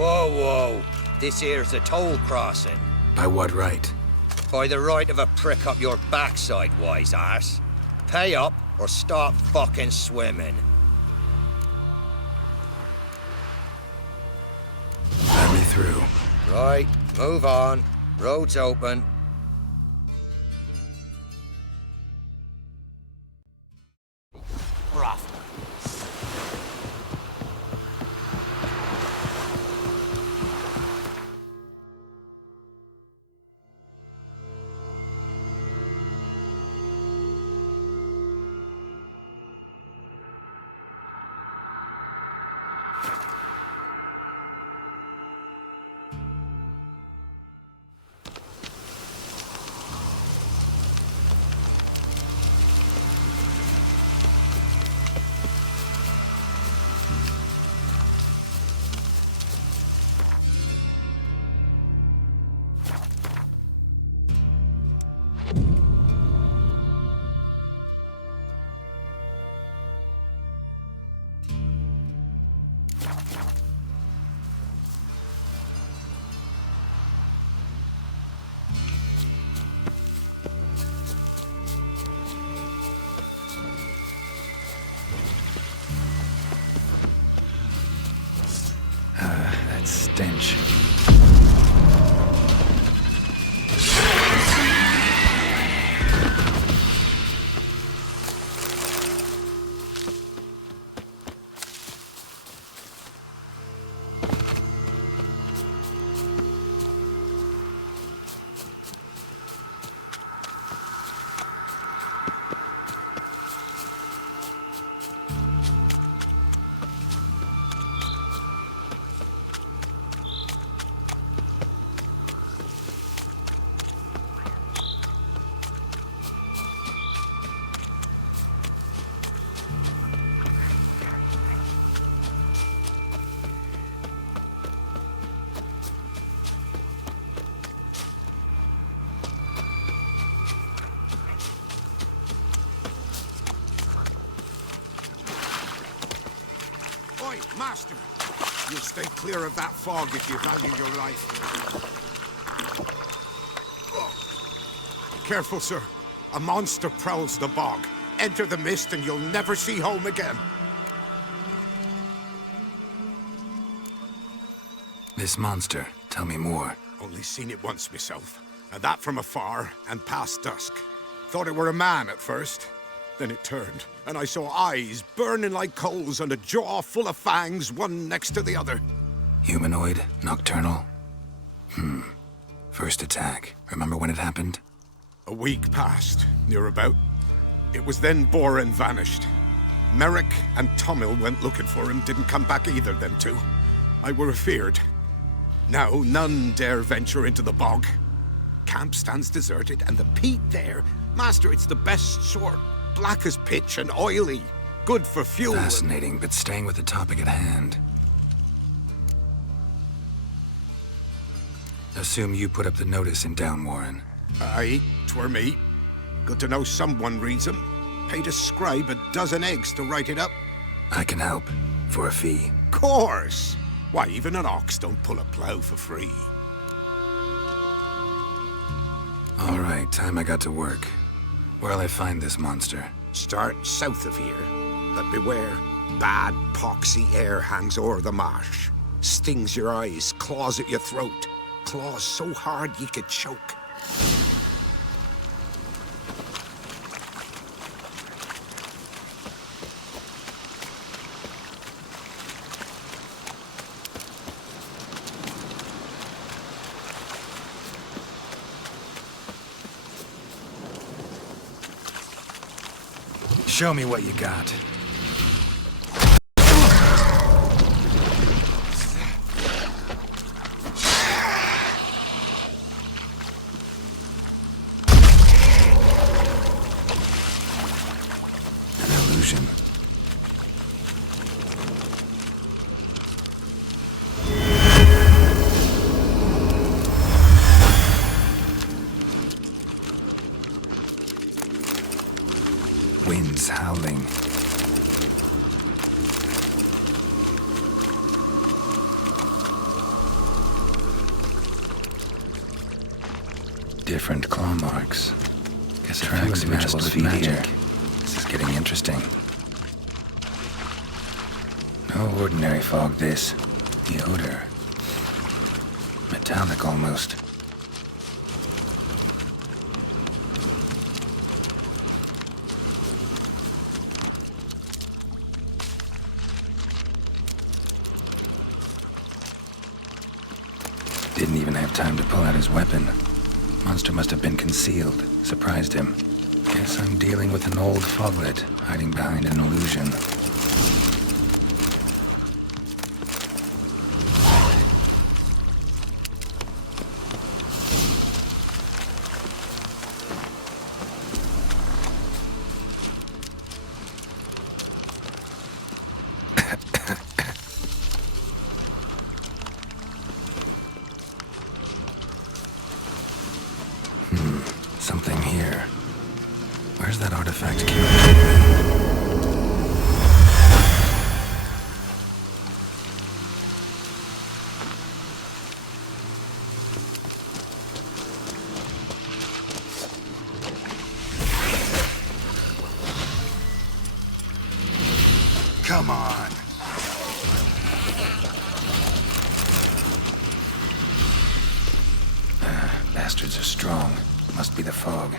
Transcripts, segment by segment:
Whoa, whoa. This here's a toll crossing. By what right? By the right of a prick up your backside, wise ass. Pay up or stop fucking swimming. Let me through. Right, move on. Road's open. Rough. That stench. Oi, Master! You'll stay clear of that fog if you value your life. Careful, sir. A monster prowls the bog. Enter the mist and you'll never see home again. This monster, tell me more. Only seen it once myself, and that from afar and past dusk. Thought it were a man at first. Then it turned, and I saw eyes burning like coals and a jaw full of fangs, one next to the other. Humanoid? Nocturnal? First attack. Remember when it happened? A week passed, near about. It was then Boren vanished. Merrick and Tomil went looking for him, didn't come back either, them two. I were afeard. Now none dare venture into the bog. Camp stands deserted, and the peat there, Master, it's the best sort. Black as pitch and oily. Good for fuel. Fascinating, but staying with the topic at hand. Assume you put up the notice in Downwarren. Aye, 'twere me. Good to know someone reads 'em. Paid a scribe a dozen eggs to write it up. I can help. For a fee. Course! Why, even an ox don't pull a plough for free. All right, time I got to work. Where'll I find this monster? Start south of here. But beware, bad poxy air hangs o'er the marsh. Stings your eyes, claws at your throat. Claws so hard ye could choke. Show me what you got. An illusion. Winds howling. different claw marks. Guess tracks matched with magic. This is getting interesting. No ordinary fog, this. The odor. Metallic almost. Didn't even have time to pull out his weapon. Monster must have been concealed. Surprised him. Guess I'm dealing with an old foglet, hiding behind an illusion. Something here. Where's that artifact key? Come on. Bastards are strong. Must be the fog.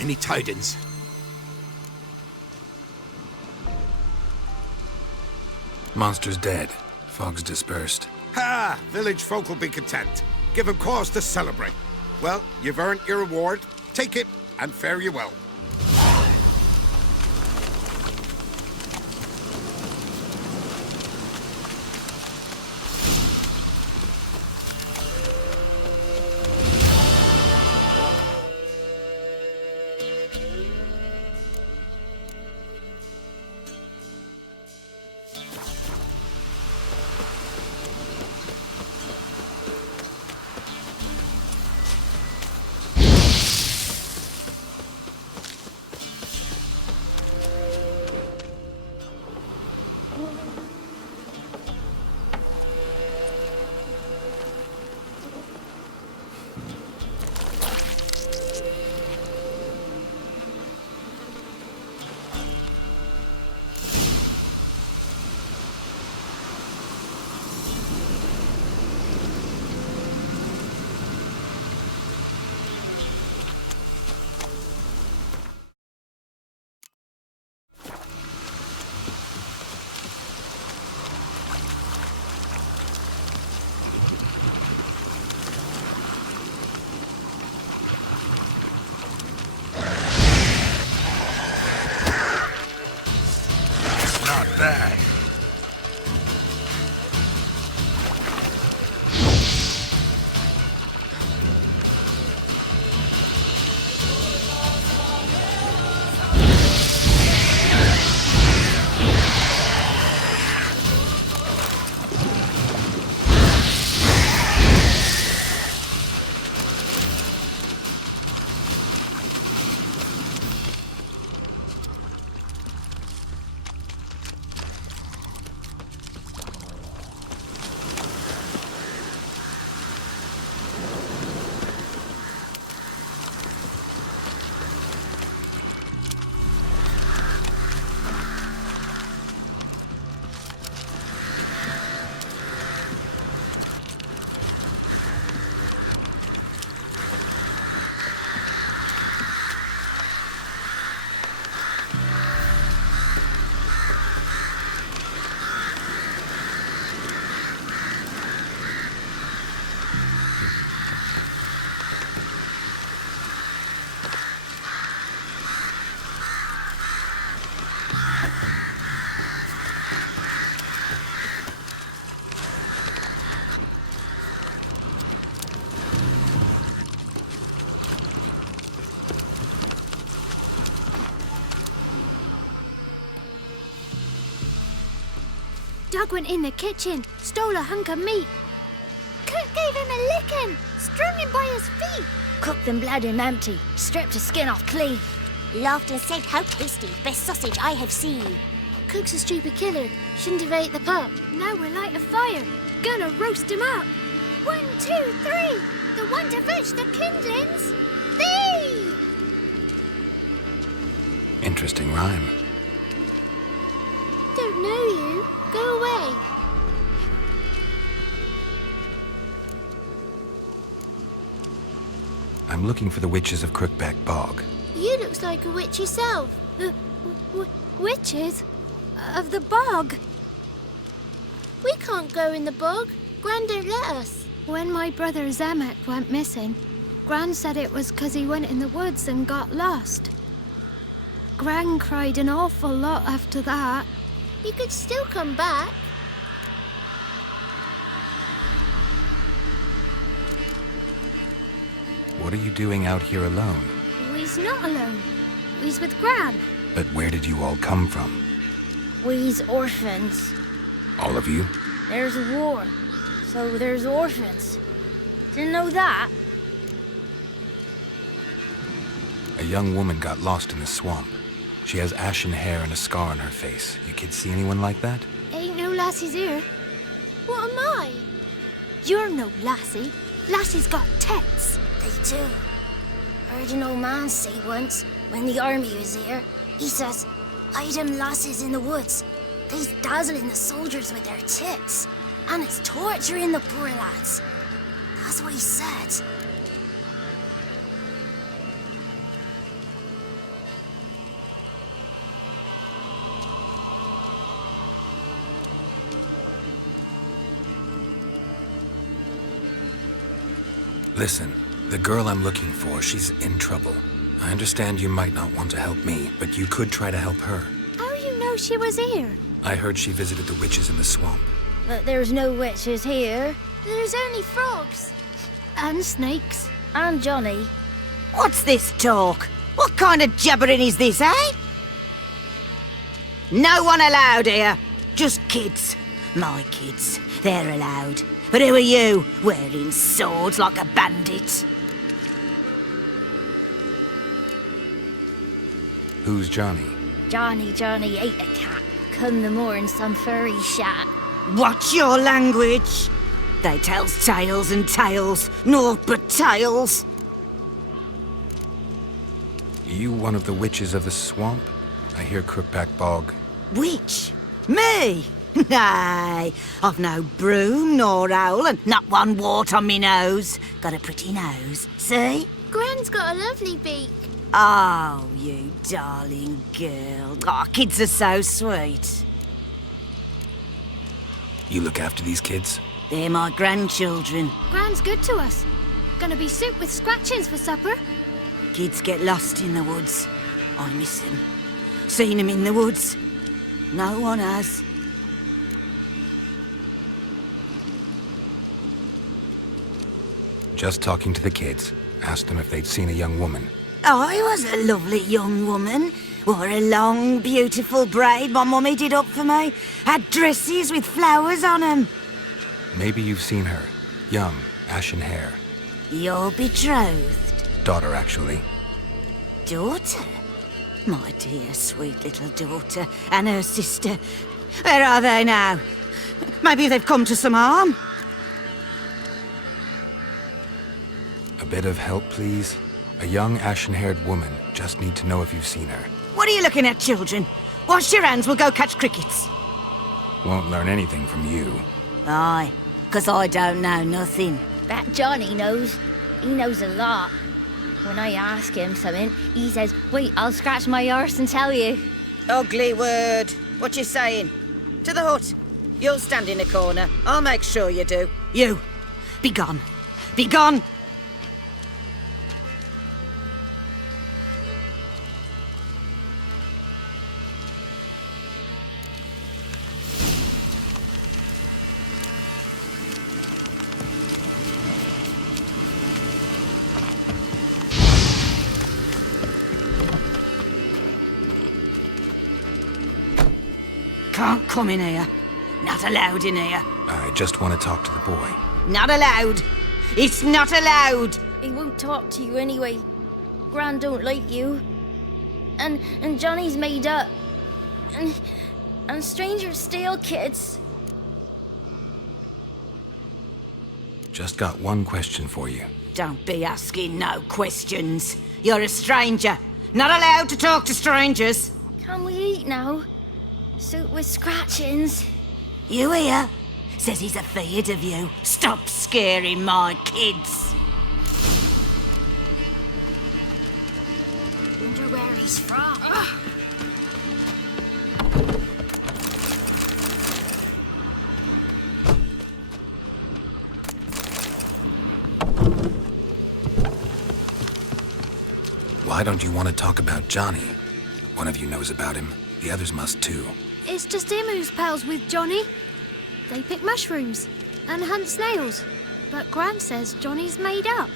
Any tidings? Monster's dead. Fog's dispersed. Ha! Village folk will be content. Give 'em cause to celebrate. Well, you've earned your reward. Take it, and fare you well. Not bad. Doug went in the kitchen, stole a hunk of meat. Cook gave him a licking, strung him by his feet. Cooked and bled him empty, stripped his skin off clean. Laughed and said how tasty, best sausage I have seen. Cook's a stupid killer, shouldn't have ate the pup. Now we'll light a fire, gonna roast him up. 1, 2, 3, the one to fetch the kindlings. Thee! Interesting rhyme. Don't know you. Go away. I'm looking for the witches of Crookback Bog. You looks like a witch yourself. The witches of the bog. We can't go in the bog. Gran don't let us. When my brother Zamek went missing, Gran said it was 'cause he went in the woods and got lost. Gran cried an awful lot after that. You could still come back. What are you doing out here alone? We's not alone. We's with Gran. But where did you all come from? We's orphans. All of you? There's a war, so there's orphans. Didn't know that? A young woman got lost in the swamp. She has ashen hair and a scar on her face. You kids see anyone like that? Ain't no lassies here. What am I? You're no lassie. Lassie's got tits. They do. Heard an old man say once, when the army was here, he says, "Hide them lasses in the woods. They's dazzling the soldiers with their tits, and it's torturing the poor lads." That's what he said. Listen, the girl I'm looking for, she's in trouble. I understand you might not want to help me, but you could try to help her. How you know she was here? I heard she visited the witches in the swamp. But there's no witches here. There's only frogs. And snakes. And Johnny. What's this talk? What kind of jabbering is this, eh? No one allowed here. Just kids. My kids. They're allowed. But who are you, wearing swords like a bandit? Who's Johnny? Johnny ate a cat. Come the more in some furry shat. Watch your language. They tells tales and tales, naught but tales. You one of the witches of the swamp? I hear Crookback Bog. Witch? Me? Nay, I've no broom nor owl and not one wart on me nose. Got a pretty nose, see? Gran's got a lovely beak. Oh, you darling girl. Oh, kids are so sweet. You look after these kids? They're my grandchildren. Gran's good to us. Gonna be soup with scratchings for supper. Kids get lost in the woods. I miss them. Seen them in the woods. No one has. Just talking to the kids. Asked them if they'd seen a young woman. I was a lovely young woman. Wore a long, beautiful braid my mummy did up for me. Had dresses with flowers on 'em. Maybe you've seen her. Young, ashen hair. Your betrothed? Daughter, actually. Daughter? My dear, sweet little daughter. And her sister. Where are they now? Maybe they've come to some harm. A bit of help, please? A young, ashen-haired woman. Just need to know if you've seen her. What are you looking at, children? Wash your hands, we'll go catch crickets. Won't learn anything from you. Aye, 'cause I don't know nothing. That Johnny knows. He knows a lot. When I ask him something, he says, wait, I'll scratch my arse and tell you. Ugly word. What you saying? To the hut. You'll stand in a corner. I'll make sure you do. You, be gone. Be gone! Can't come in here. Not allowed in here. I just want to talk to the boy. Not allowed. It's not allowed. He won't talk to you anyway. Gran don't like you. And Johnny's made up. And strangers steal kids. Just got one question for you. Don't be asking no questions. You're a stranger. Not allowed to talk to strangers. Can we eat now? Soup with scratchings. You hear? Says he's afeard of you. Stop scaring my kids. Wonder where he's from. Why don't you want to talk about Johnny? One of you knows about him. The others must too. It's just him who's pals with Johnny. They pick mushrooms and hunt snails. But Gran says Johnny's made up.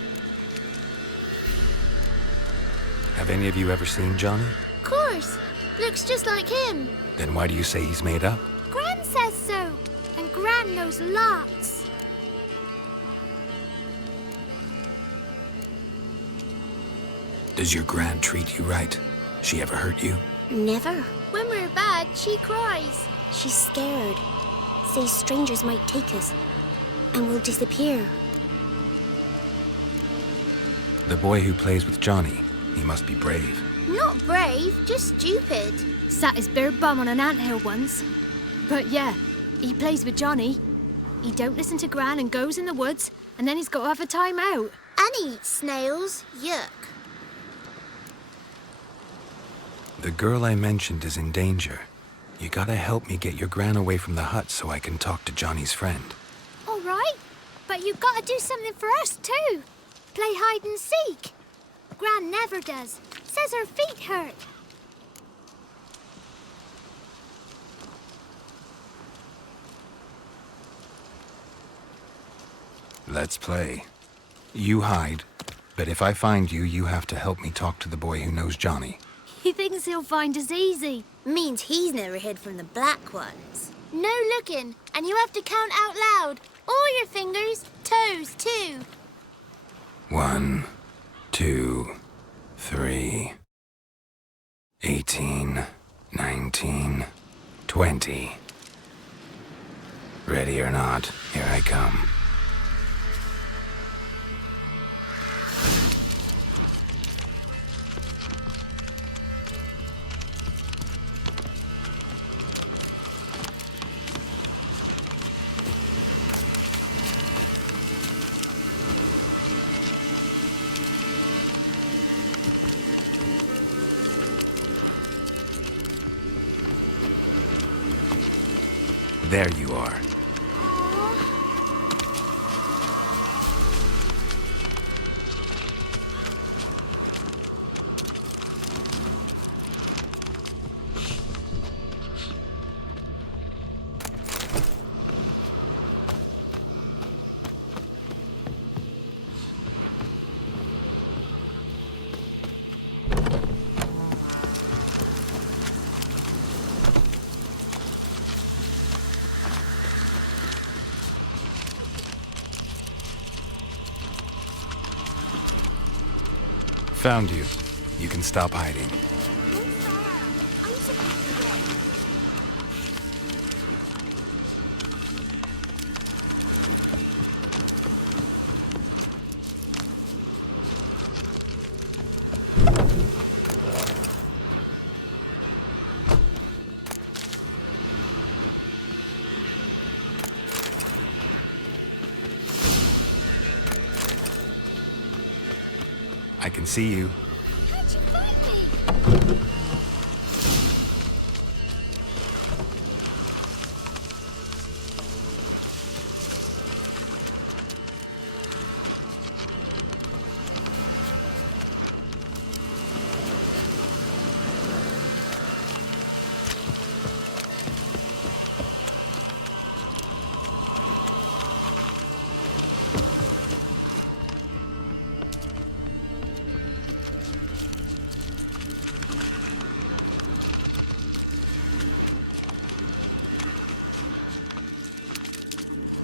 Have any of you ever seen Johnny? Of course. Looks just like him. Then why do you say he's made up? Gran says so. And Gran knows lots. Does your gran treat you right? She ever hurt you? Never. When we're bad, she cries. She's scared. Says strangers might take us. And we'll disappear. The boy who plays with Johnny, he must be brave. Not brave, just stupid. Sat his bare bum on an anthill once. But yeah, he plays with Johnny. He don't listen to Gran and goes in the woods, and then he's got to have a time out. And he eats snails. Yuck. The girl I mentioned is in danger. You gotta help me get your gran away from the hut so I can talk to Johnny's friend. All right, but you've got to do something for us too. Play hide and seek. Gran never does. Says her feet hurt. Let's play. You hide, but if I find you, you have to help me talk to the boy who knows Johnny. He thinks he'll find us easy. Means he's never hid from the black ones. No looking, and you have to count out loud. All your fingers, toes too. 1, 2, 3, 18, 19, 20. Ready or not, here I come. There you are. Found you. You can stop hiding. I can see you. How'd you find me?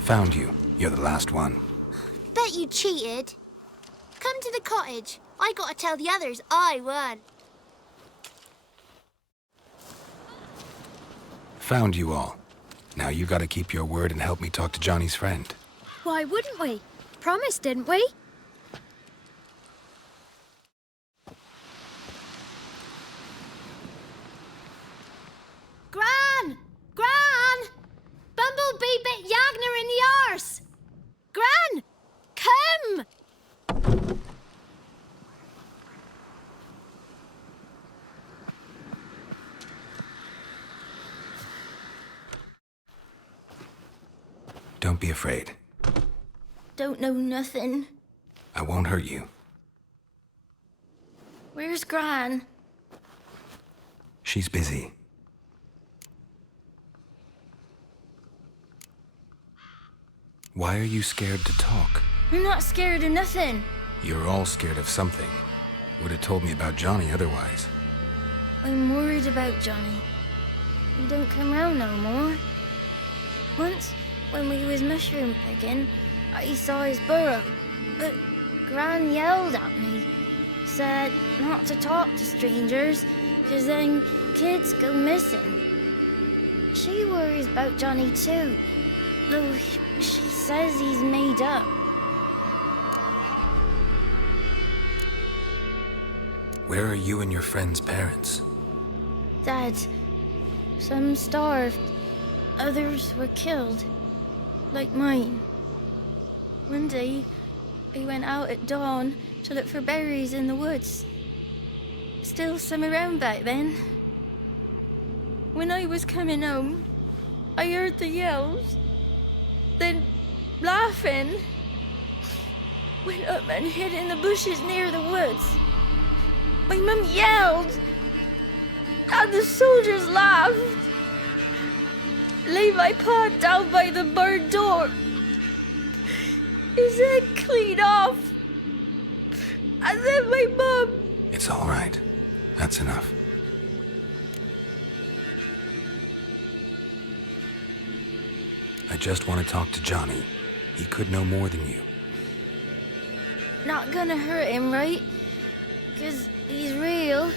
Found you. You're the last one. Bet you cheated. Come to the cottage. I gotta tell the others I won. Found you all. Now you gotta keep your word and help me talk to Johnny's friend. Why wouldn't we? Promised, didn't we? Gran! Gran! Bumblebee bit Yagner in the arse! Gran! Come! Don't be afraid. Don't know nothing. I won't hurt you. Where's Gran? She's busy. Why are you scared to talk? I'm not scared of nothing. You're all scared of something. Would have told me about Johnny otherwise. I'm worried about Johnny. He don't come round no more. Once, when we was mushroom picking, I saw his burrow. But Gran yelled at me. Said not to talk to strangers, 'cause then kids go missing. She worries about Johnny too, though she says he's made up. Where are you and your friend's parents? Dad, some starved, others were killed, like mine. One day, I went out at dawn to look for berries in the woods. Still some around back then. When I was coming home, I heard the yells, then laughing. Went up and hid in the bushes near the woods. My mum yelled, and the soldiers laughed. Laid my pa down by the barn door. His head clean off. And then my mum... It's all right. That's enough. I just want to talk to Johnny. He could know more than you. Not gonna hurt him, right? 'Cause he's real.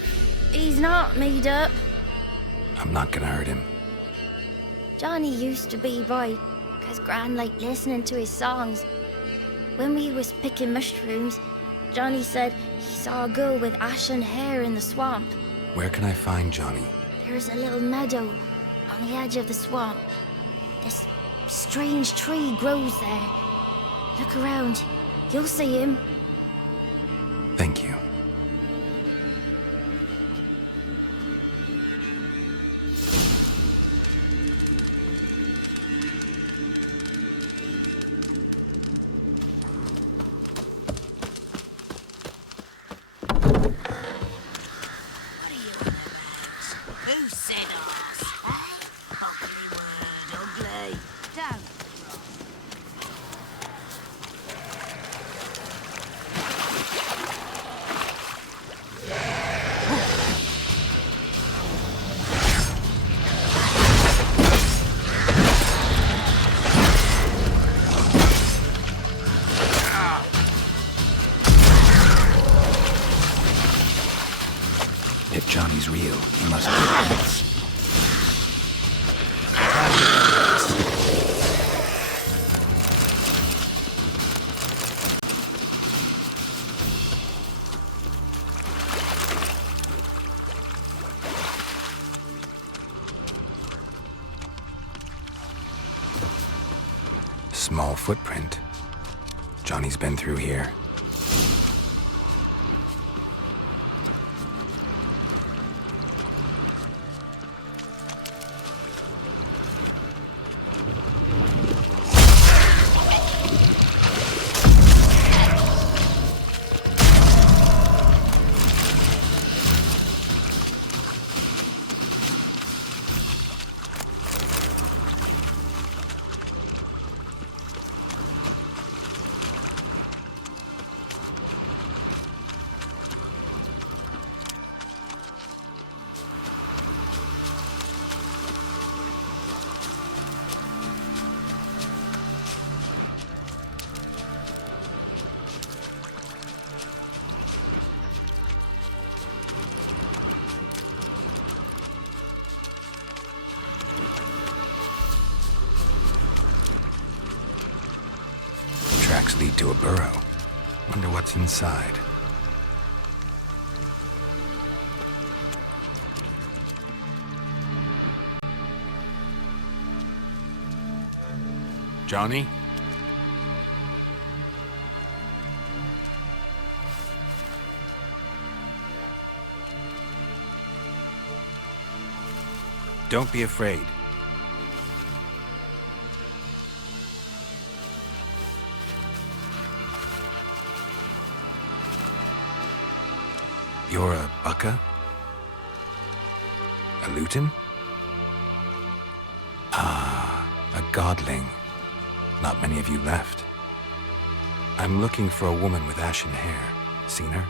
He's not made up. I'm not gonna hurt him. Johnny used to be by, 'cause Gran liked listening to his songs. When we was picking mushrooms, Johnny said he saw a girl with ashen hair in the swamp. Where can I find Johnny? There's a little meadow on the edge of the swamp. This strange tree grows there. Look around. You'll see him. Thank you. Who said us? Buckley word, ugly. Don't. small footprint. Johnny's been through here. Tracks lead to a burrow. Wonder what's inside. Johnny? Don't be afraid. You're a Bucka? A Luton? Ah, a godling. Not many of you left. I'm looking for a woman with ashen hair. Seen her?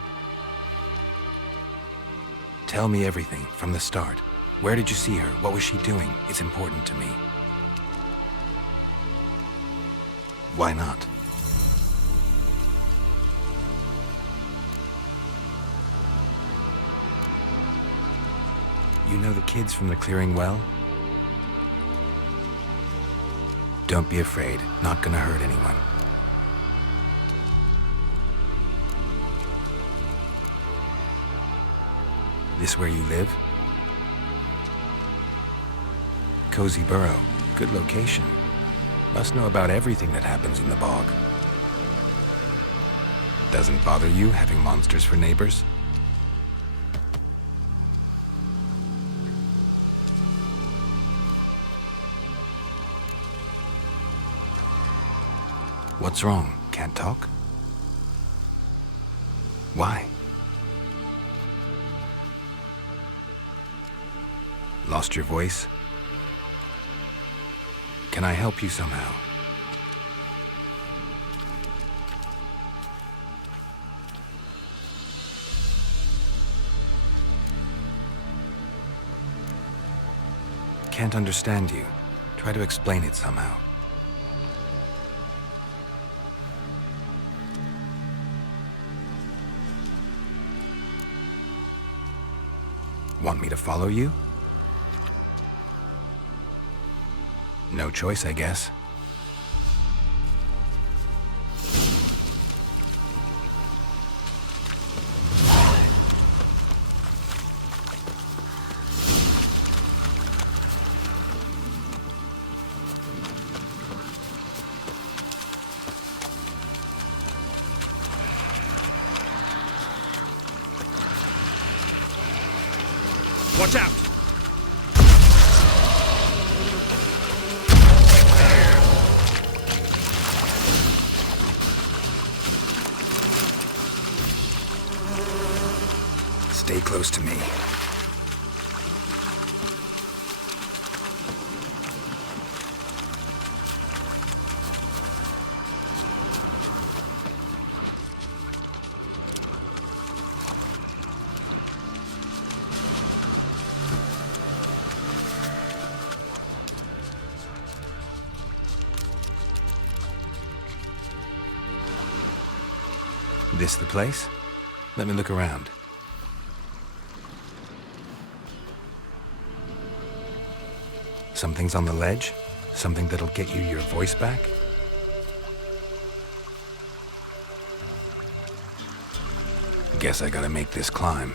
Tell me everything from the start. Where did you see her? What was she doing? It's important to me. Why not? You know the kids from the clearing well? Don't be afraid. Not gonna hurt anyone. This where you live? Cozy burrow. Good location. Must know about everything that happens in the bog. Doesn't bother you having monsters for neighbors? What's wrong? Can't talk? Why? Lost your voice? Can I help you somehow? Can't understand you. Try to explain it somehow. Want me to follow you? No choice, I guess. Watch out! Stay close to me. This the place? Let me look around. Something's on the ledge? Something that'll get you your voice back? Guess I gotta make this climb.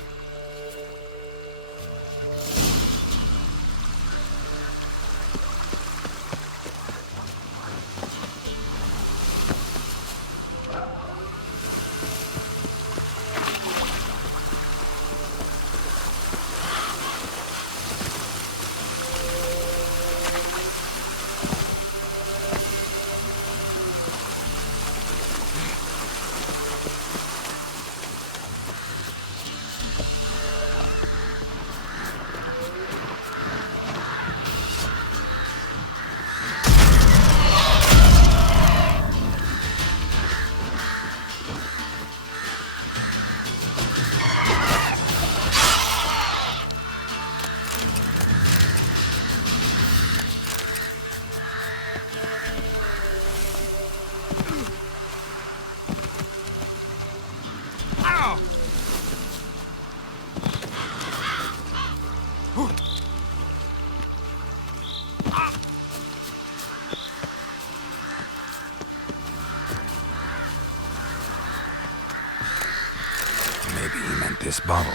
bottle.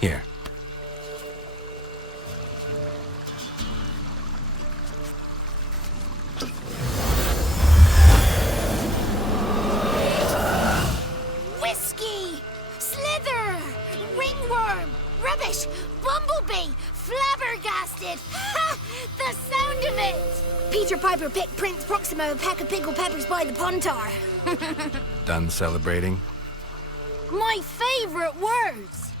Here. Whiskey! Slither! Ringworm! Rubbish! Bumblebee! Flabbergasted! Ha! The sound of it! Peter Piper picked Prince Proximo a pack of pickled peppers by the pontar. Done celebrating? My favorite words!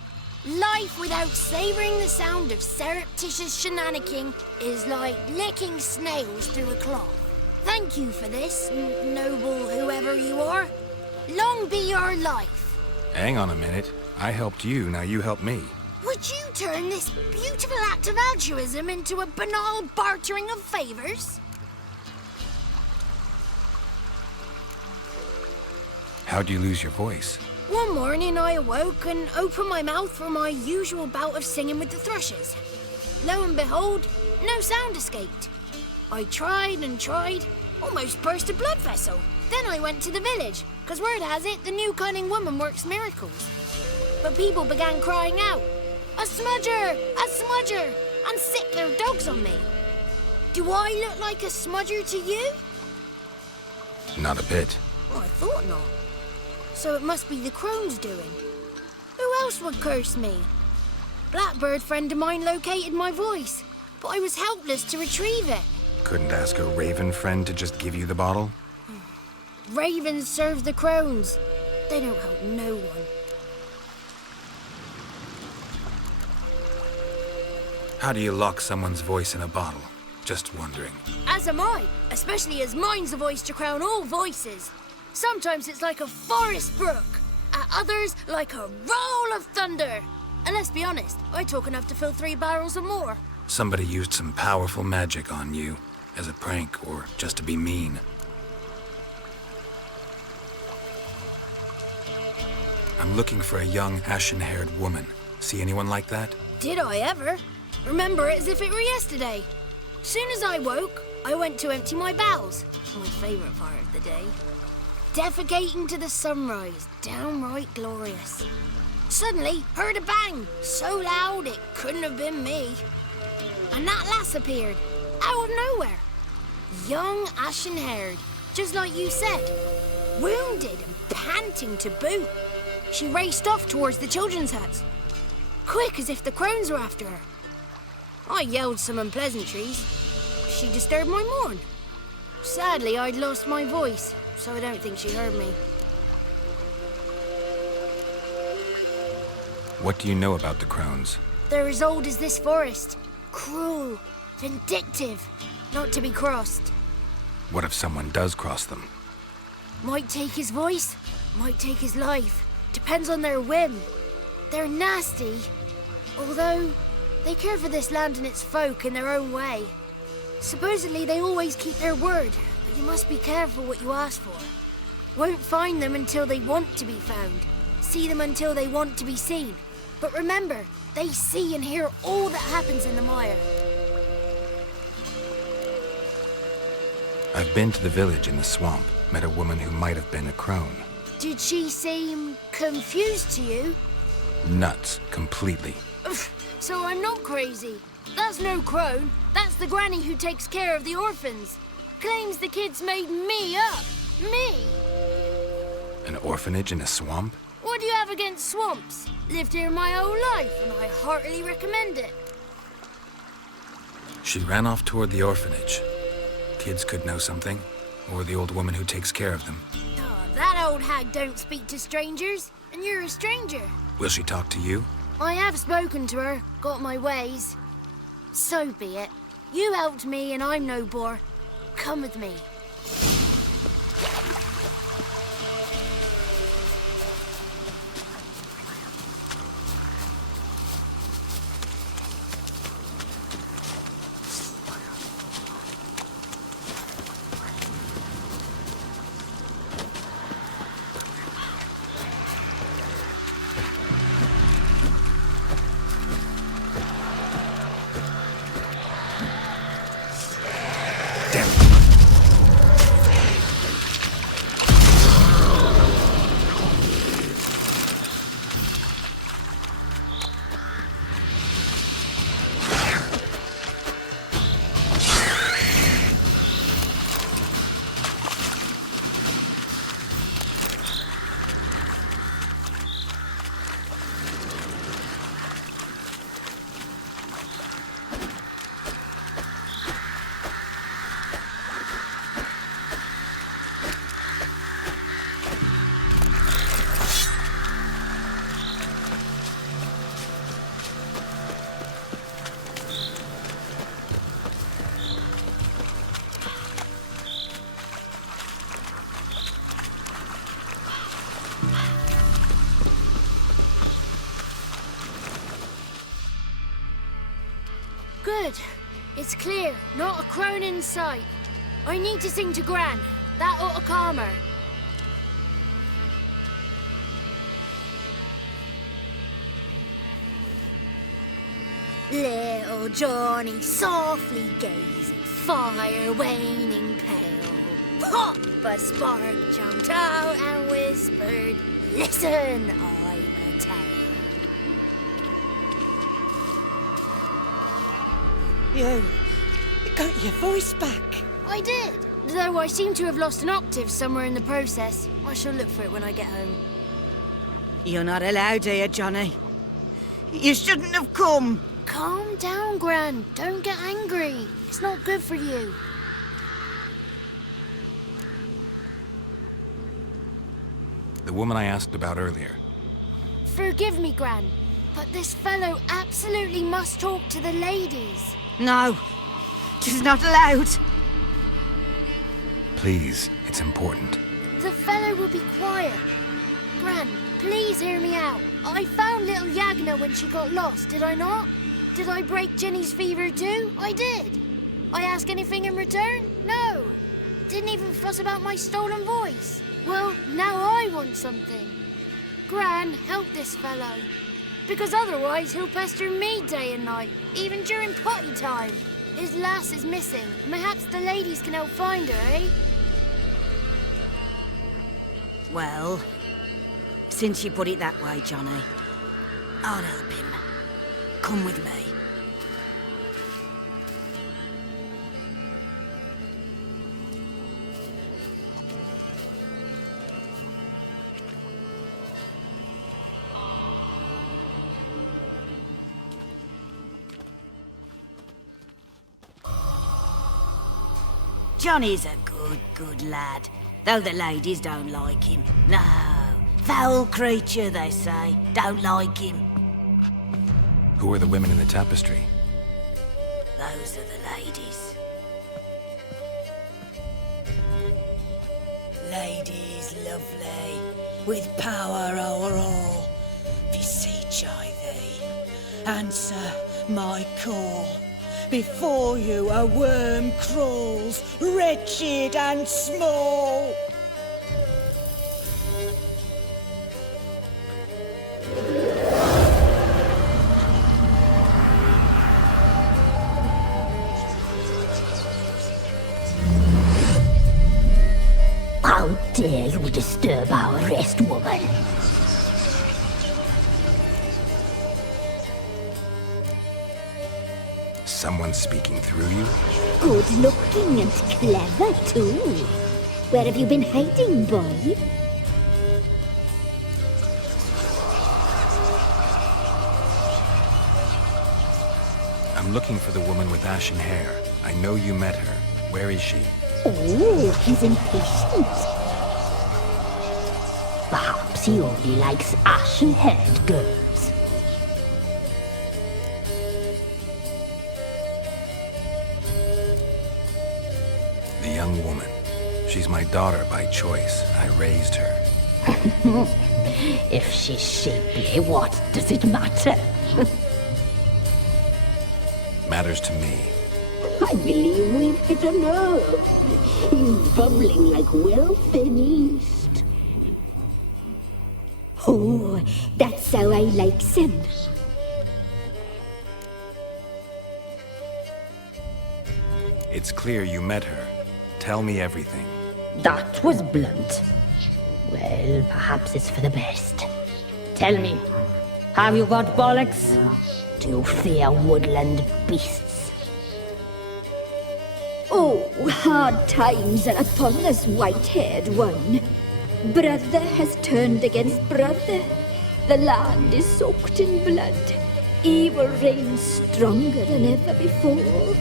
Life without savoring the sound of surreptitious shenanigans is like licking snails through a cloth. Thank you for this, noble whoever you are. Long be your life. Hang on a minute. I helped you, now you help me. Would you turn this beautiful act of altruism into a banal bartering of favors? How'd you lose your voice? One morning I awoke and opened my mouth for my usual bout of singing with the thrushes. Lo and behold, no sound escaped. I tried and tried, almost burst a blood vessel. Then I went to the village, because word has it the new cunning woman works miracles. But people began crying out, "A smudger! A smudger!" and sick their dogs on me. Do I look like a smudger to you? Not a bit. Oh, I thought not. So it must be the crone's doing. Who else would curse me? Blackbird friend of mine located my voice, but I was helpless to retrieve it. Couldn't ask a raven friend to just give you the bottle? Ravens serve the crones. They don't help no one. How do you lock someone's voice in a bottle? Just wondering. As am I, especially as mine's a voice to crown all voices. Sometimes it's like a forest brook, at others like a roll of thunder. And let's be honest, I talk enough to fill 3 barrels or more. Somebody used some powerful magic on you, as a prank or just to be mean. I'm looking for a young, ashen-haired woman. See anyone like that? Did I ever? Remember it as if it were yesterday. Soon as I woke, I went to empty my bowels. My favourite part of the day. Defecating to the sunrise, downright glorious. Suddenly, heard a bang, so loud it couldn't have been me. And that lass appeared, out of nowhere. Young, ashen-haired, just like you said. Wounded and panting to boot. She raced off towards the children's huts. Quick as if the crones were after her. I yelled some unpleasantries. She disturbed my morn. Sadly, I'd lost my voice, so I don't think she heard me. What do you know about the crones? They're as old as this forest. Cruel, vindictive, not to be crossed. What if someone does cross them? Might take his voice, might take his life. Depends on their whim. They're nasty, although they care for this land and its folk in their own way. Supposedly they always keep their word, but you must be careful what you ask for. Won't find them until they want to be found. See them until they want to be seen. But remember, they see and hear all that happens in the mire. I've been to the village in the swamp, met a woman who might have been a crone. Did she seem confused to you? Nuts, completely. So I'm not crazy. That's no crone. That's the granny who takes care of the orphans. Claims the kids made me up. Me. An orphanage in a swamp? What do you have against swamps? Lived here my whole life, and I heartily recommend it. She ran off toward the orphanage. Kids could know something, or the old woman who takes care of them. Oh, that old hag don't speak to strangers, and you're a stranger. Will she talk to you? I have spoken to her, got my ways. So be it. You helped me, and I'm no bore. Come with me. Good. It's clear. Not a crone in sight. I need to sing to Gran. That ought to calm her. Little Johnny softly gazing, fire waning pale. Pop! A spark jumped out and whispered, "Listen, I'm a tale." You got your voice back. I did. Though I seem to have lost an octave somewhere in the process. I shall look for it when I get home. You're not allowed here, Johnny. You shouldn't have come. Calm down, Gran. Don't get angry. It's not good for you. The woman I asked about earlier. Forgive me, Gran, but this fellow absolutely must talk to the ladies. No, tis not allowed. Please, it's important. The fellow will be quiet. Gran, please hear me out. I found little Yagna when she got lost, did I not? Did I break Ginny's fever too? I did. I ask anything in return? No. Didn't even fuss about my stolen voice. Well, now I want something. Gran, help this fellow. Because otherwise he'll pester me day and night, even during potty time. His lass is missing. Perhaps the ladies can help find her, eh? Well, since you put it that way, Johnny, I'll help him. Come with me. Johnny's a good lad, though the ladies don't like him. No, foul creature, they say. Don't like him. Who are the women in the tapestry? Those are the ladies. Ladies lovely, with power o'er all, beseech I thee, answer my call. Before you a worm crawls, wretched and small. How dare you disturb our rest, woman? Someone speaking through you? Good looking and clever, too. Where have you been hiding, boy? I'm looking for the woman with ashen hair. I know you met her. Where is she? Oh, he's impatient. Perhaps he only likes ashen-haired girls. The young woman. She's my daughter by choice. I raised her. If she's shapely, what does it matter? Matters to me. I believe we've hit a nerve. He's bubbling like well-fed yeast. Oh, that's how I like him. It's clear you met her. Tell me everything. That was blunt. Well, perhaps it's for the best. Tell me, have you got bollocks? Do you fear woodland beasts? Oh, hard times are upon us, white-haired one. Brother has turned against brother. The land is soaked in blood. Evil reigns stronger than ever before.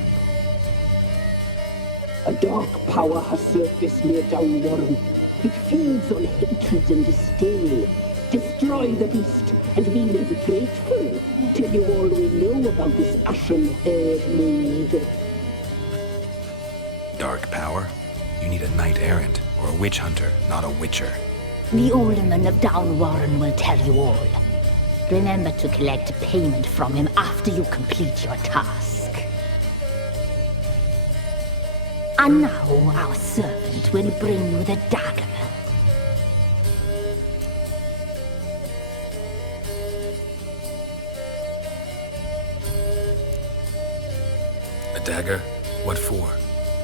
A dark power has surfaced near Downwarren. It feeds on hatred and disdain. Destroy the beast, and we may be grateful. Tell you all we know about this ashen-haired maid. Dark power? You need a knight-errant or a witch hunter, not a witcher. The alderman of Downwarren will tell you all. Remember to collect payment from him after you complete your task. And now our servant will bring you the dagger. A dagger? What for?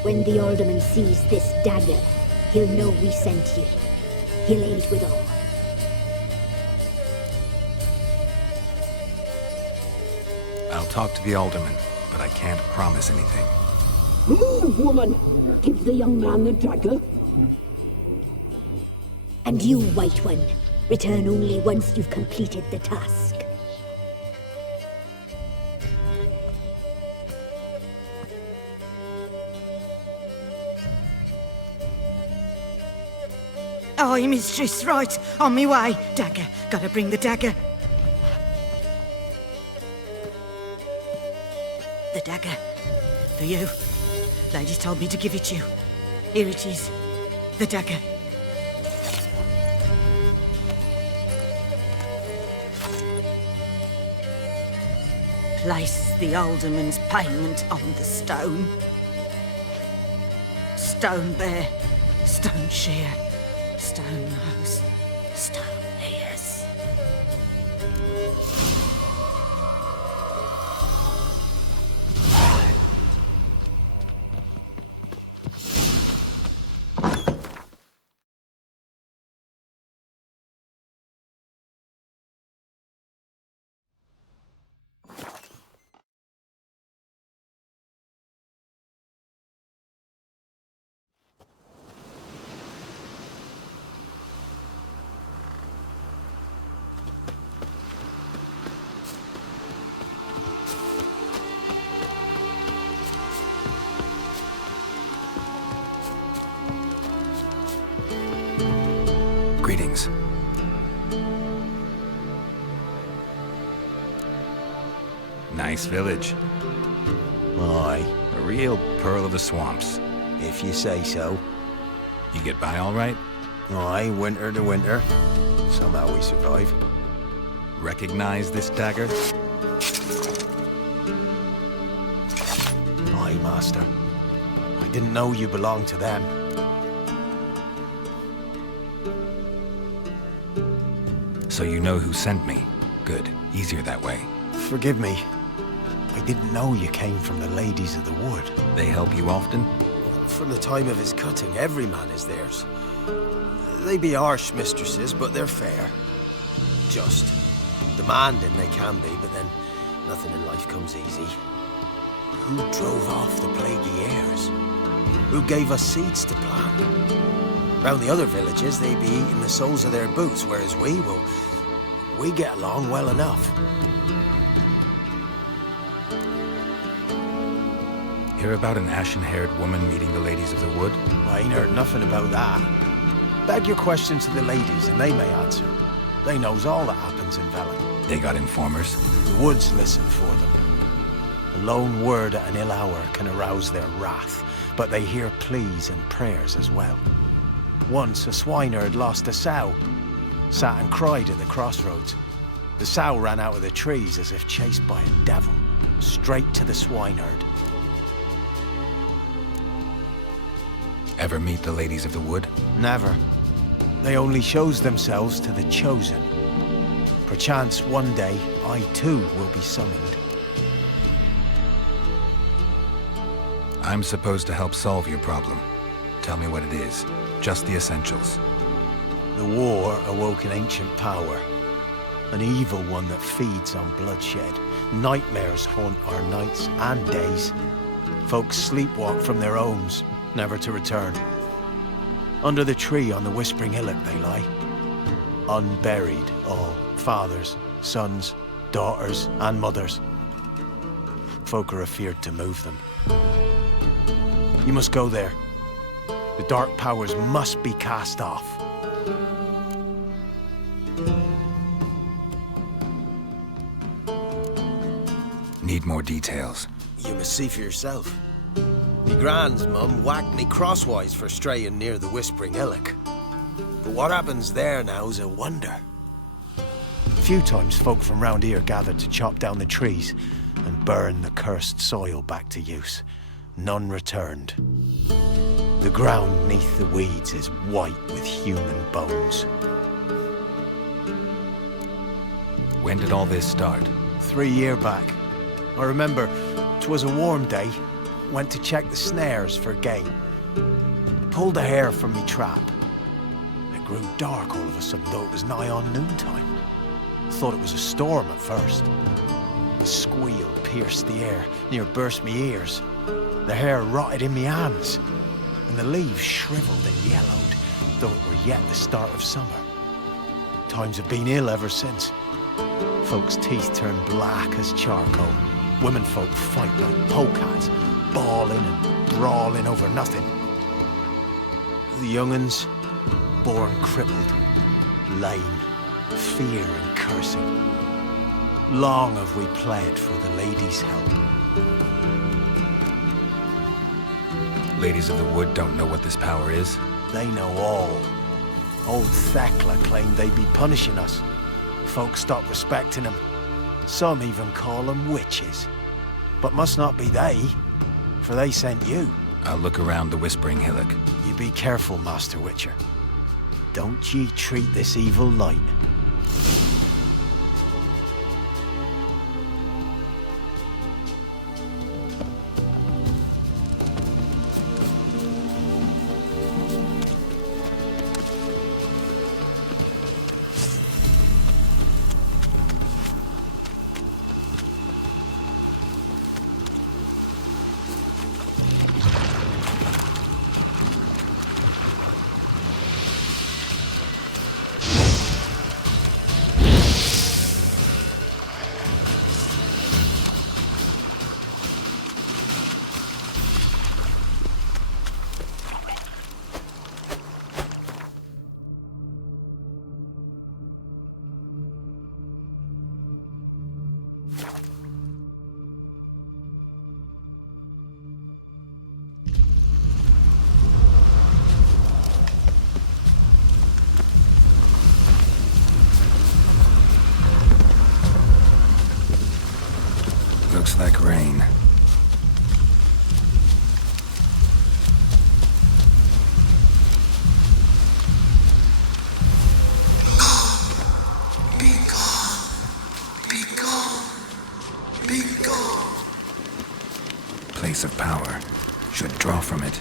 When the alderman sees this dagger, he'll know we sent you. He'll aid with all. I'll talk to the alderman, but I can't promise anything. Move, woman! Give the young man the dagger. And you, White One, return only once you've completed the task. Aye, mistress, right. On me way. Dagger. Gotta bring the dagger. The dagger. For you. Lady told me to give it you. Here it is. The dagger. Place the alderman's payment on the stone. Stone bear. Stone shear. Stone nose, stone ears. Greetings. Nice village. Aye, A real pearl of the swamps. if you say so. You get by all right? Aye, winter to winter. Somehow we survive. Recognize this dagger? Aye, master. I didn't know you belonged to them. So you know who sent me. Good. Easier that way. Forgive me. I didn't know you came from the Ladies of the Wood. They help you often? From the time of his cutting, every man is theirs. They be harsh mistresses, but they're fair. Just. Demanding they can be, but then nothing in life comes easy. Who drove off the plaguey heirs? Who gave us seeds to plant? Round the other villages, they be eating the soles of their boots, whereas we get along well enough. Hear about an ashen-haired woman meeting the Ladies of the Wood? I ain't heard nothing about that. Beg your questions to the ladies, and they may answer. They knows all that happens in Velen. They got informers? The woods listen for them. A lone word at an ill hour can arouse their wrath, but they hear pleas and prayers as well. Once a swineherd lost a sow, sat and cried at the crossroads. The sow ran out of the trees as if chased by a devil, straight to the swineherd. Ever meet the Ladies of the Wood? Never. They only shows themselves to the chosen. Perchance one day, I too will be summoned. I'm supposed to help solve your problem. Tell me what it is. Just the essentials. The war awoke an ancient power. An evil one that feeds on bloodshed. Nightmares haunt our nights and days. Folks sleepwalk from their homes, never to return. Under the tree on the Whispering Hillock they lie. Unburied all, fathers, sons, daughters and mothers. Folk are afeard to move them. You must go there. The dark powers must be cast off. Need more details. You must see for yourself. Me grand's mum whacked me crosswise for straying near the Whispering Hillock. But what happens there now's a wonder. Few times folk from round here gathered to chop down the trees and burn the cursed soil back to use. None returned. The ground neath the weeds is white with human bones. When did all this start? 3 year back. I remember 'twas a warm day. Went to check the snares for game. Pulled a hare from me trap. It grew dark all of a sudden, though it was nigh on noontime. Thought it was a storm at first. A squeal pierced the air, near burst me ears. The hair rotted in me hands, and the leaves shriveled and yellowed, though it were yet the start of summer. Times have been ill ever since. Folks' teeth turned black as charcoal. Women folk fight like polecats, bawling and brawling over nothing. The young'uns, born crippled, lame, fear and cursing. Long have we pled for the ladies' help. Ladies of the Wood don't know what this power is? They know all. Old Thekla claimed they'd be punishing us. Folks stopped respecting them. Some even call them witches. But must not be they, for they sent you. I'll look around the Whispering Hillock. You be careful, Master Witcher. Don't ye treat this evil light. Looks like rain. Be gone. Be gone. Be gone. Place of power. Should draw from it.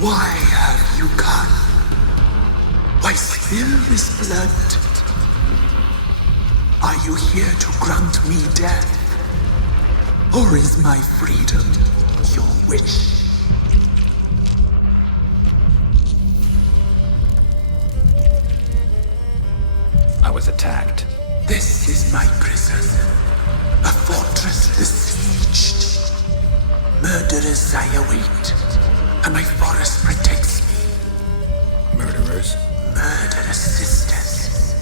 Why have you gone? Why spill this blood? Are you here to grant me death? Or is my freedom your wish? I was attacked. This is my prison, a fortress besieged. Murderers I await, and my forest protects me. Murderers? Murderous sisters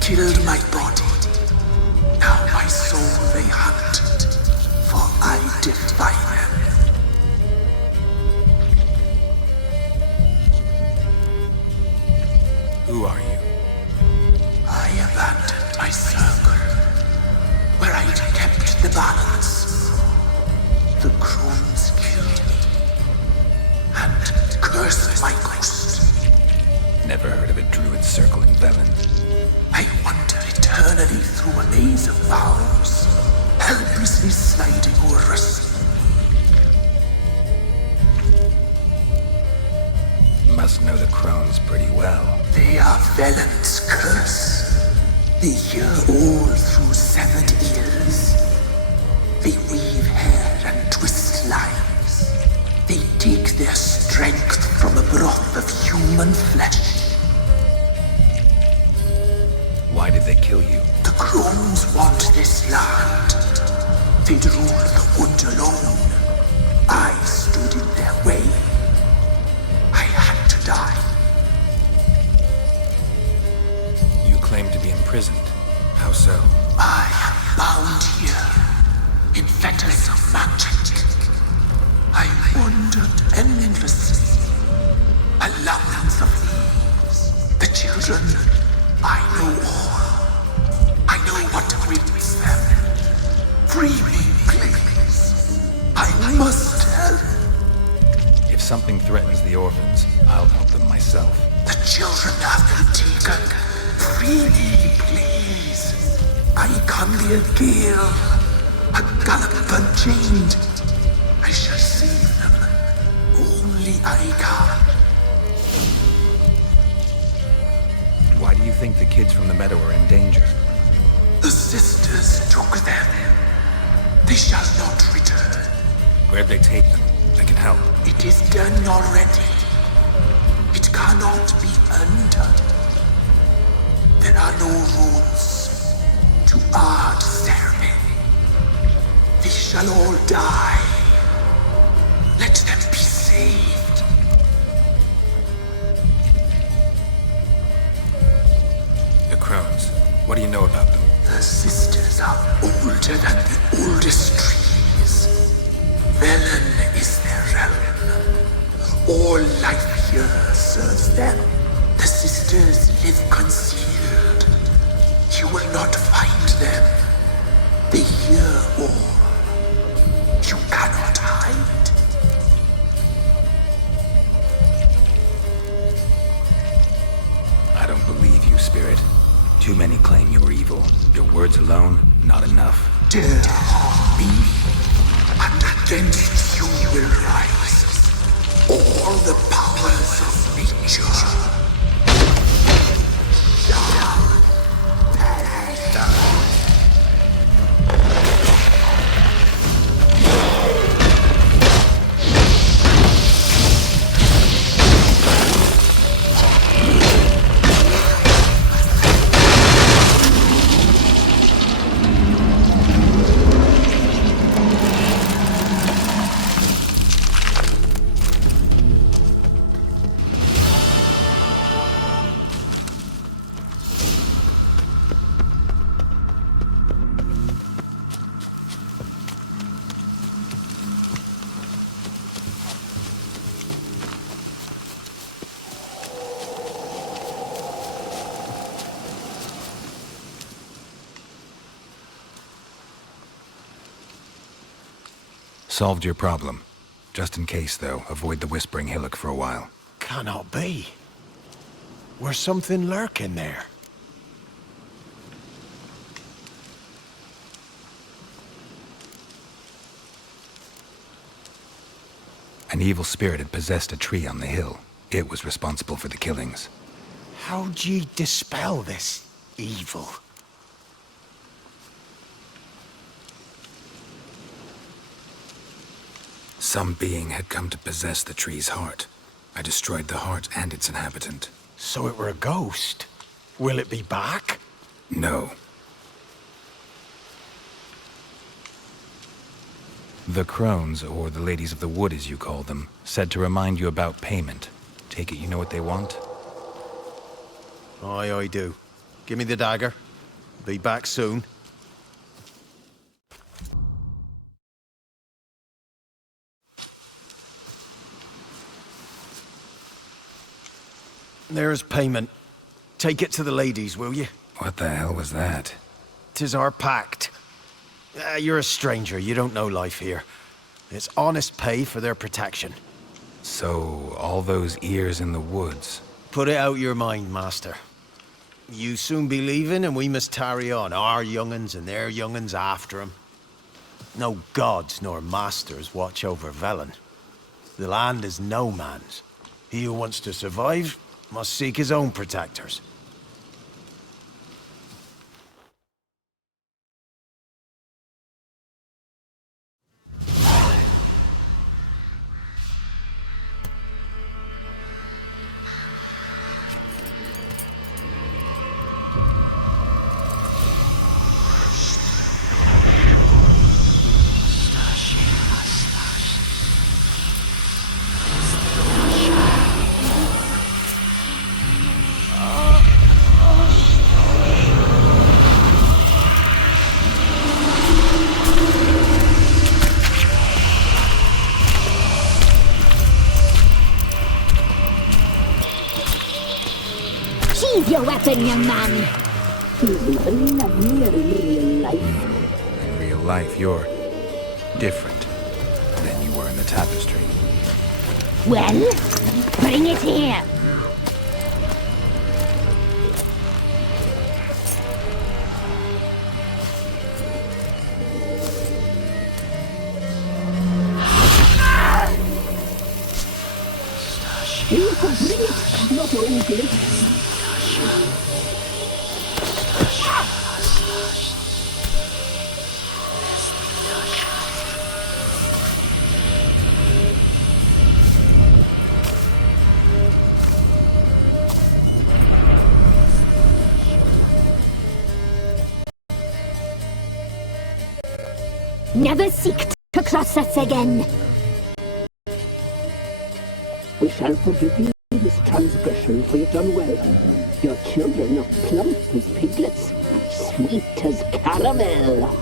killed my body. Now my soul they hunt, for I defy them. Who are you? I abandoned my circle, where I'd kept the balance. The crones killed me, and cursed my ghost. Never heard of a druid circle in Velen. I wander eternally through a maze of vows, helplessly sliding o'er us. Must know the crones pretty well. They are Velen's curse. They hear all through severed ears. They weave hair and twist lives. They take their strength from a broth of human flesh. land. They'd rule the wood alone. I stood in their way. I had to die. You claim to be imprisoned. How so? I am bound here in fetters of magic. I wandered endlessly, a labyrinth of leaves. The children, I know all. I know what awaits them. Free me, please. I must help. If something threatens the orphans, I'll help them myself. The children have been taken. Free me, please. I can be a gale, a gallop unchained. I shall save them. Only I can. Why do you think the kids from the meadow are in danger? The sisters took them. They shall not return. Where'd they take them? I can help. It is done already. It cannot be undone. There are no rules to our ceremony. They shall all die. Let them be saved. The crones. What do you know about them? The sisters are older than the oldest trees. Velen is their realm. All life here serves them. The sisters live concealed. You will not find them. They hear all. You cannot hide. I don't believe you, Spirit. Too many claim you are evil. Your words alone, not enough. Dare harm me, and against you will rise all the powers of nature. Solved your problem. Just in case, though, avoid the Whispering Hillock for a while. Cannot be. Where's something lurking there? An evil spirit had possessed a tree on the hill. It was responsible for the killings. How'd ye dispel this evil? Some being had come to possess the tree's heart. I destroyed the heart and its inhabitant. So it were a ghost. Will it be back? No. The crones, or the ladies of the wood as you call them, said to remind you about payment. Take it you know what they want? Aye, I do. Give me the dagger. Be back soon. There's payment. Take it to the ladies, will you? What the hell was that? 'Tis our pact. You're a stranger, you don't know life here. It's honest pay for their protection. So, all those ears in the woods. Put it out your mind, master. You soon be leaving and we must tarry on, our young'uns and their young'uns after 'em. No gods nor masters watch over Velen. The land is no man's. He who wants to survive must seek his own protectors. your weapon, young man. He's even lovelier in real life. In real life, you're different than you were in the tapestry. Well, bring it here. You could bring it, not open it. Never seek to cross us again. We shall forgive you this transgression, for you've done well. Your children are plump as piglets, sweet as caramel.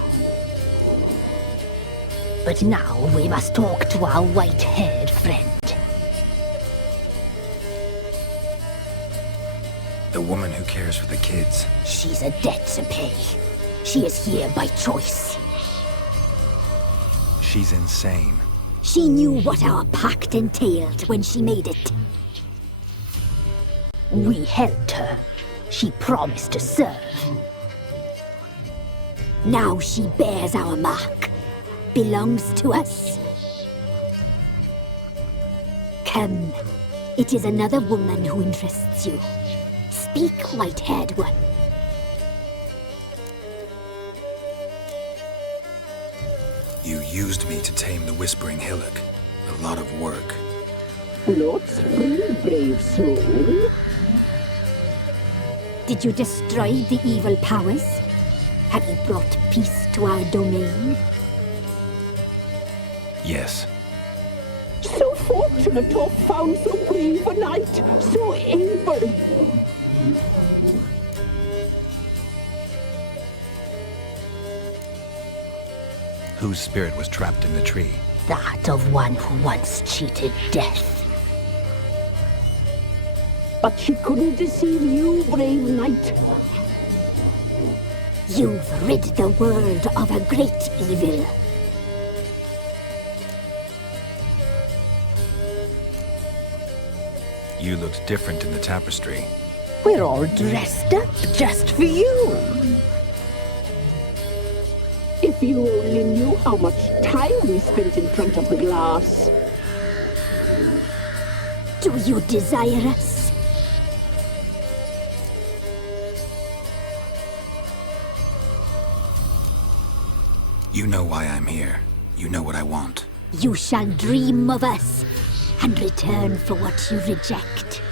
But now we must talk to our white-haired friend. The woman who cares for the kids. She's a debt to pay. She is here by choice. She's insane. She knew what our pact entailed when she made it. We helped her. She promised to serve. Now she bears our mark. Belongs to us. Come. It is another woman who interests you. Speak, white-haired one. You used me to tame the Whispering Hillock. A lot of work. Lots free, brave soul. Did you destroy the evil powers? Have you brought peace to our domain? Yes. So fortunate to have found so brave a knight, so able. Whose spirit was trapped in the tree? That of one who once cheated death. But she couldn't deceive you, brave knight. You've rid the world of a great evil. You looked different in the tapestry. We're all dressed up just for you. If you only knew how much time we spent in front of the glass. Do you desire us? You know why I'm here. You know what I want. You shall dream of us and return for what you reject.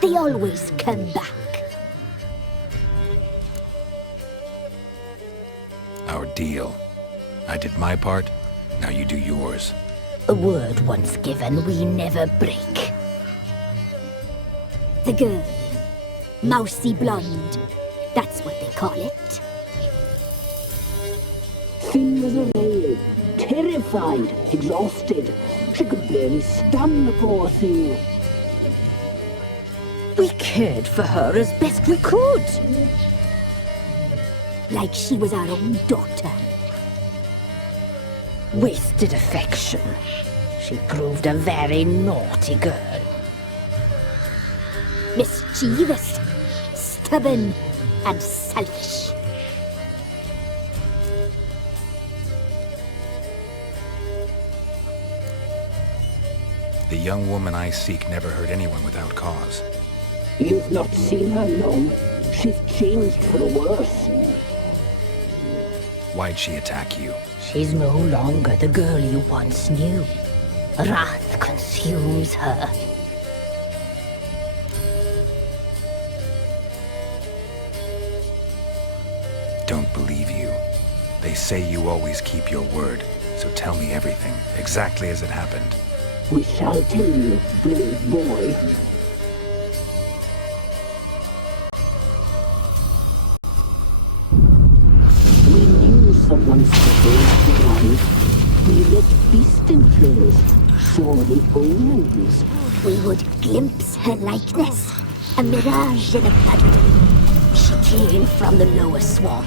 They always come back. Our deal. I did my part, now you do yours. A word once given, we never break. The girl. Mousy blonde. That's what they call it. Thin as a rail, terrified, exhausted. She could barely stand, the poor thing. We cared for her as best we could. Like she was our own daughter. Wasted affection. She proved a very naughty girl. Mischievous, stubborn, and selfish. The young woman I seek never hurt anyone without cause. You've not seen her long. She's changed for the worse. Why'd she attack you? She's no longer the girl you once knew. Wrath consumes her. Don't believe you. They say you always keep your word, so tell me everything, exactly as it happened. We shall tell you, brave boy. We knew someone supposed to die. We read beast entrails, saw the omens. We would glimpse her likeness A mirage in a puddle. She came from the lower swamp.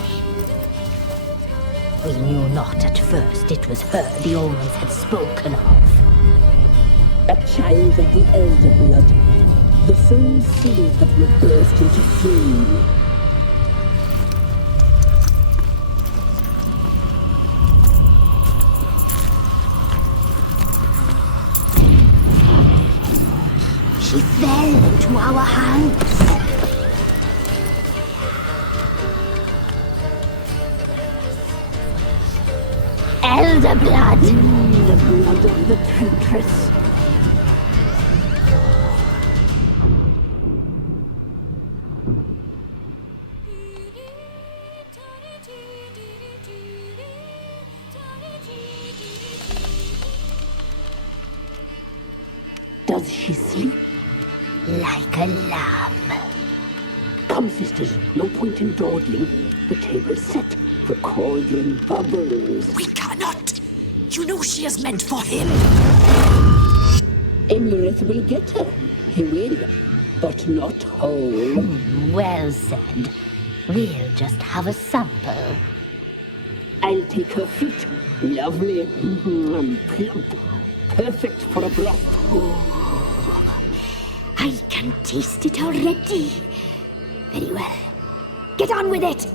We knew not at first it was her the omens had spoken of. A child of the elder blood. The soul sealed that will burst into flame. She fell into our hands. Elder blood! The blood of the temptress. Does she sleep? Like a lamb. Come, sisters, no point in dawdling. The table's set. The cauldron bubbles. We cannot! You know she is meant for him! Emirath will get her. He will, but not whole. Well said. We'll just have a sample. I'll take her feet. Lovely. And plump. Perfect for a broth. I can taste it already. Very well. Get on with it!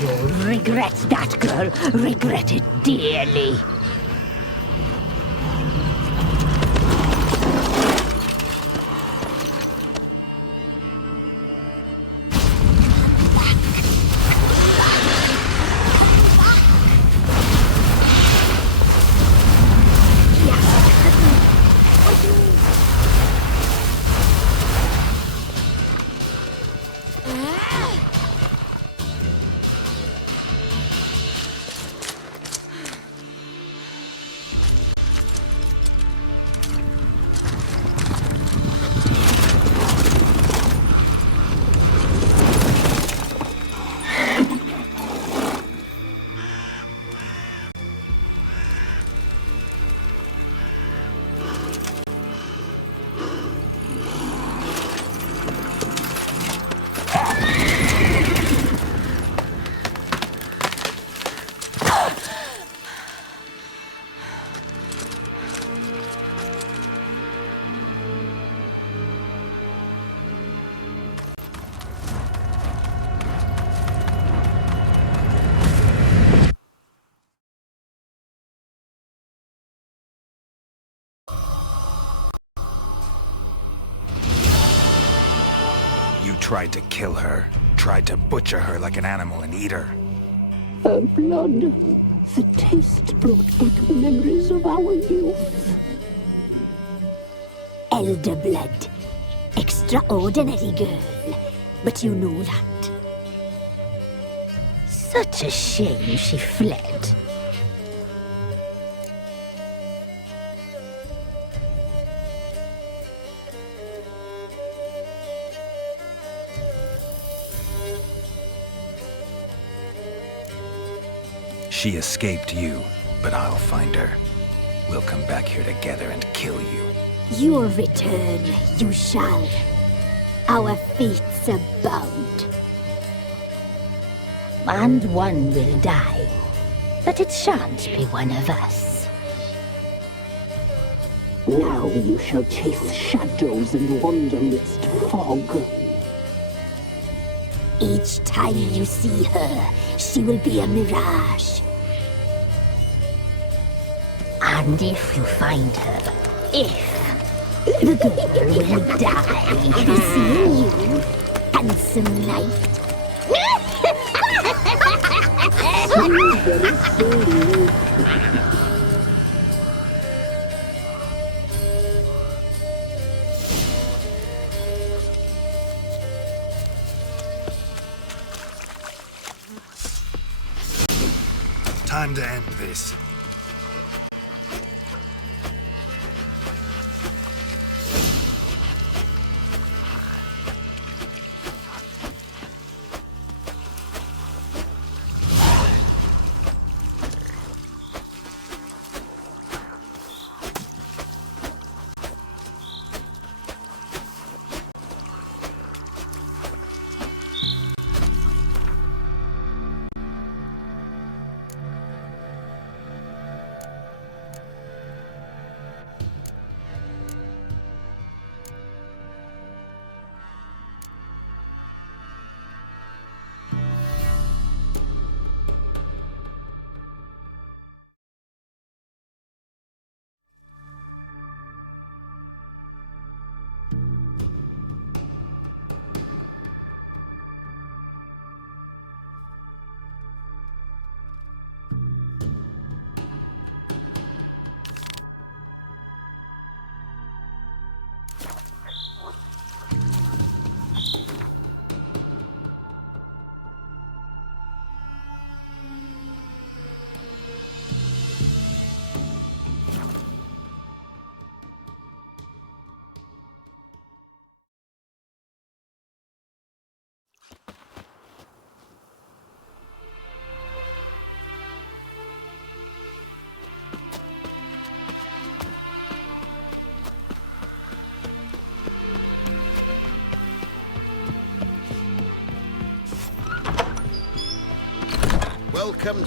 You'll regret that, girl. Regret it dearly. You tried to kill her. Tried to butcher her like an animal and eat her. Her blood. The taste brought back memories of our youth. Elder blood. Extraordinary girl. But you know that. Such a shame she fled. She escaped you, but I'll find her. We'll come back here together and kill you. Your return, you shall. Our fates are bound. And one will die, but it shan't be one of us. Now you shall chase shadows and wander midst fog. Each time you see her, she will be a mirage. And if you find her, the girl will die. Seeing you, handsome knight. Time to end this. Welcome.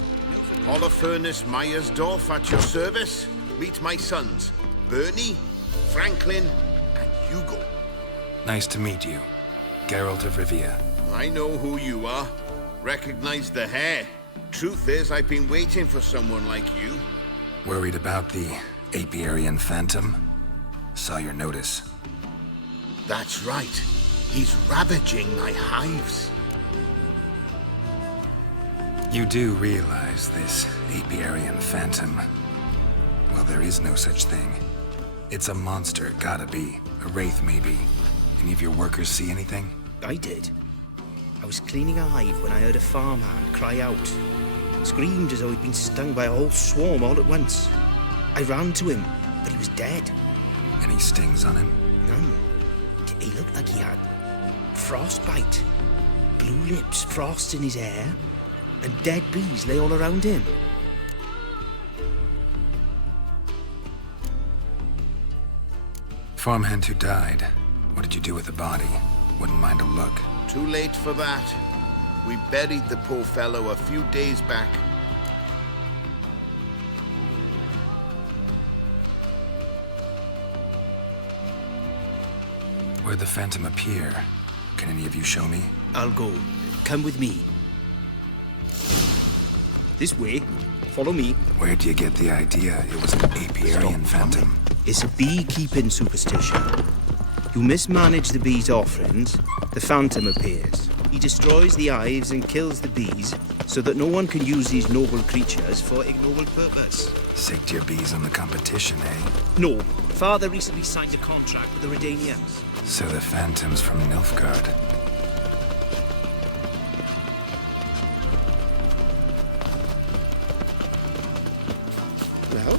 Holofernes Myersdorf at your service. Meet my sons, Bernie, Franklin, and Hugo. Nice to meet you. Geralt of Rivia. I know who you are. Recognize the hair. Truth is, I've been waiting for someone like you. Worried about the Apiarian Phantom? Saw your notice. That's right. He's ravaging my hives. You do realize this Apiarian Phantom? Well, there is no such thing. It's a monster, gotta be. A wraith, maybe. Any of your workers see anything? I did. I was cleaning a hive when I heard a farmhand cry out. Screamed as though he'd been stung by a whole swarm all at once. I ran to him, but he was dead. Any stings on him? None. He looked like he had frostbite. Blue lips, frost in his hair, and dead bees lay all around him. Farmhand who died. What did you do with the body? Wouldn't mind a look. Too late for that. We buried the poor fellow a few days back. Where'd the Phantom appear? Can any of you show me? I'll go. Come with me. This way. Follow me. Where'd you get the idea it was an Apiarian Phantom? It's a beekeeping superstition. You mismanage the bees' offerings, the Phantom appears. He destroys the hives and kills the bees, so that no one can use these noble creatures for ignoble purpose. Sicked your bees on the competition, eh? No. Father recently signed a contract with the Redanians. So the Phantom's from Nilfgaard. Well?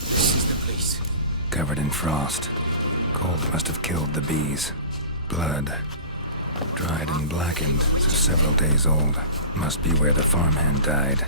This is the place. Covered in frost. Cold must have killed the bees. Blood. Dried and blackened, so several days old. Must be where the farmhand died.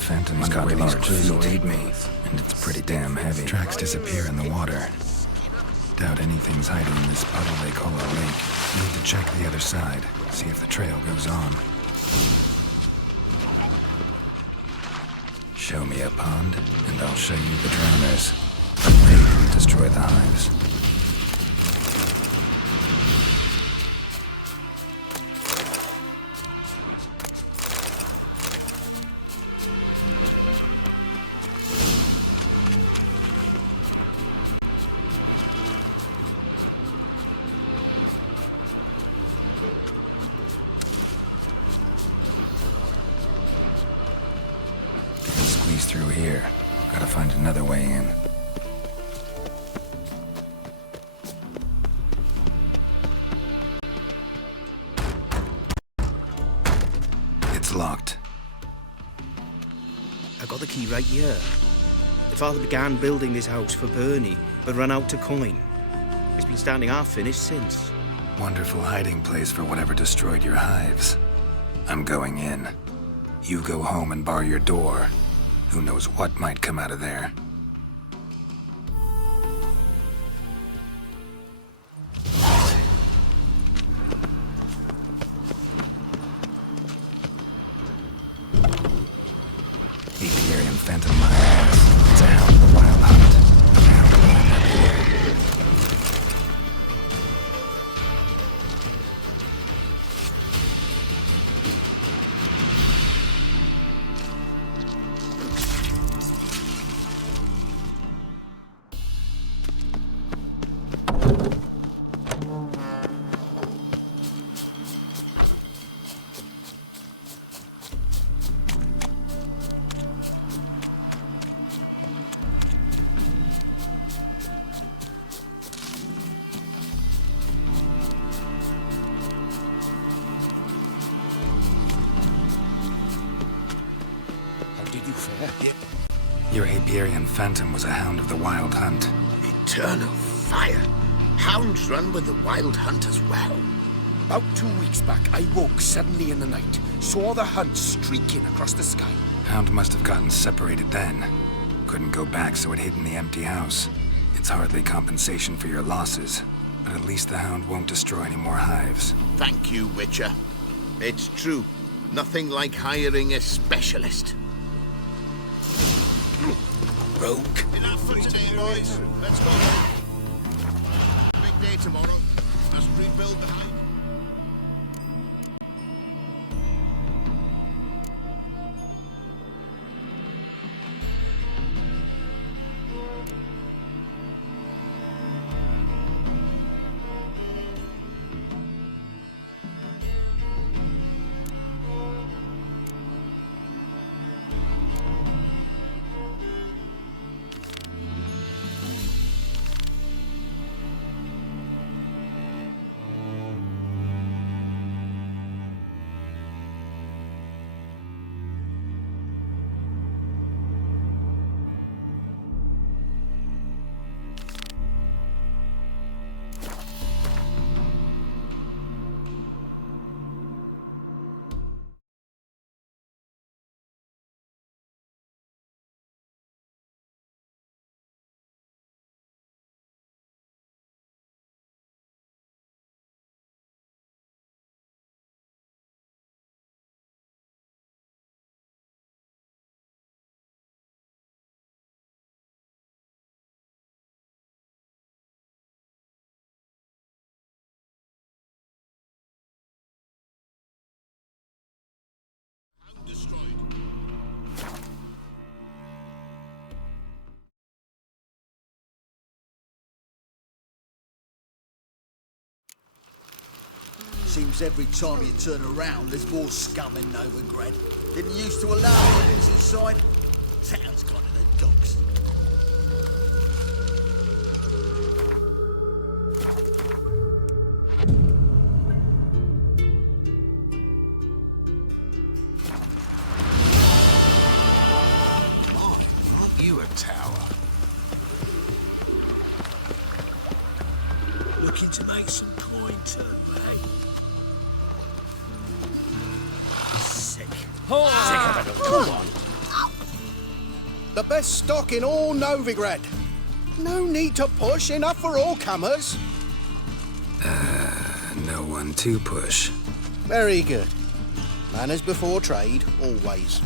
Phantom's got large feet, aid me, and it's pretty damn heavy. Tracks disappear in the water. Doubt anything's hiding in this puddle they call a lake. Need to check the other side, see if the trail goes on. Show me a pond, and I'll show you the drowners. They can destroy the hives. Through here. Gotta find another way in. It's locked. I got the key right here. The father began building this house for Bernie, but ran out of coin. It's been standing half finished since. Wonderful hiding place for whatever destroyed your hives. I'm going in. You go home and bar your door. Who knows what might come out of there? Apiarian phantom my ass. It's a hound of the wild hunt. Your Apiarian phantom was a hound of the wild hunt. Eternal fire. Hounds run with the wild hunt as well. About 2 weeks back, I woke suddenly in the night, saw the hunt streaking across the sky. Hound must have gotten separated then. Couldn't go back, so it hid in the empty house. It's hardly compensation for your losses, but at least the hound won't destroy any more hives. Thank you, Witcher. It's true. Nothing like hiring a specialist. Rogue. Enough for today, boys. Let's go. Big day tomorrow. Must rebuild the house. Destroyed. Seems every time you turn around, there's more scum in Novigrad. Didn't used to allow livings inside. Town's gone to the dogs. You a tower. Looking to make some coin turn back. Sick. Come on. The best stock in all Novigrad. No need to push, enough for all comers. No one to push. Very good. Manners before trade, always.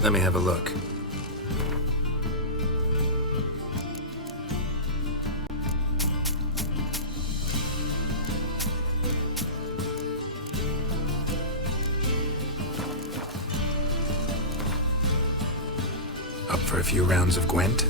Let me have a look. Up for a few rounds of Gwent?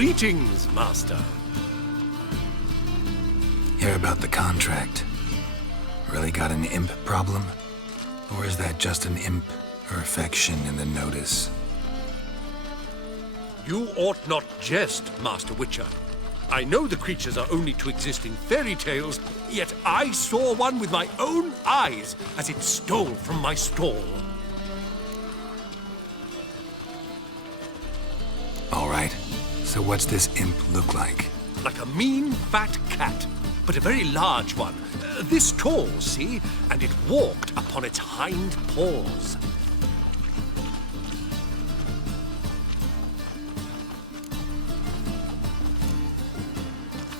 Greetings, Master. Hear about the contract. Really got an imp problem? Or is that just an imp or affection in the notice? You ought not jest, Master Witcher. I know the creatures are only to exist in fairy tales, yet I saw one with my own eyes as it stole from my stall. All right, so what's this imp look like? Like a mean, fat cat, but a very large one. This tall, see? And it walked upon its hind paws.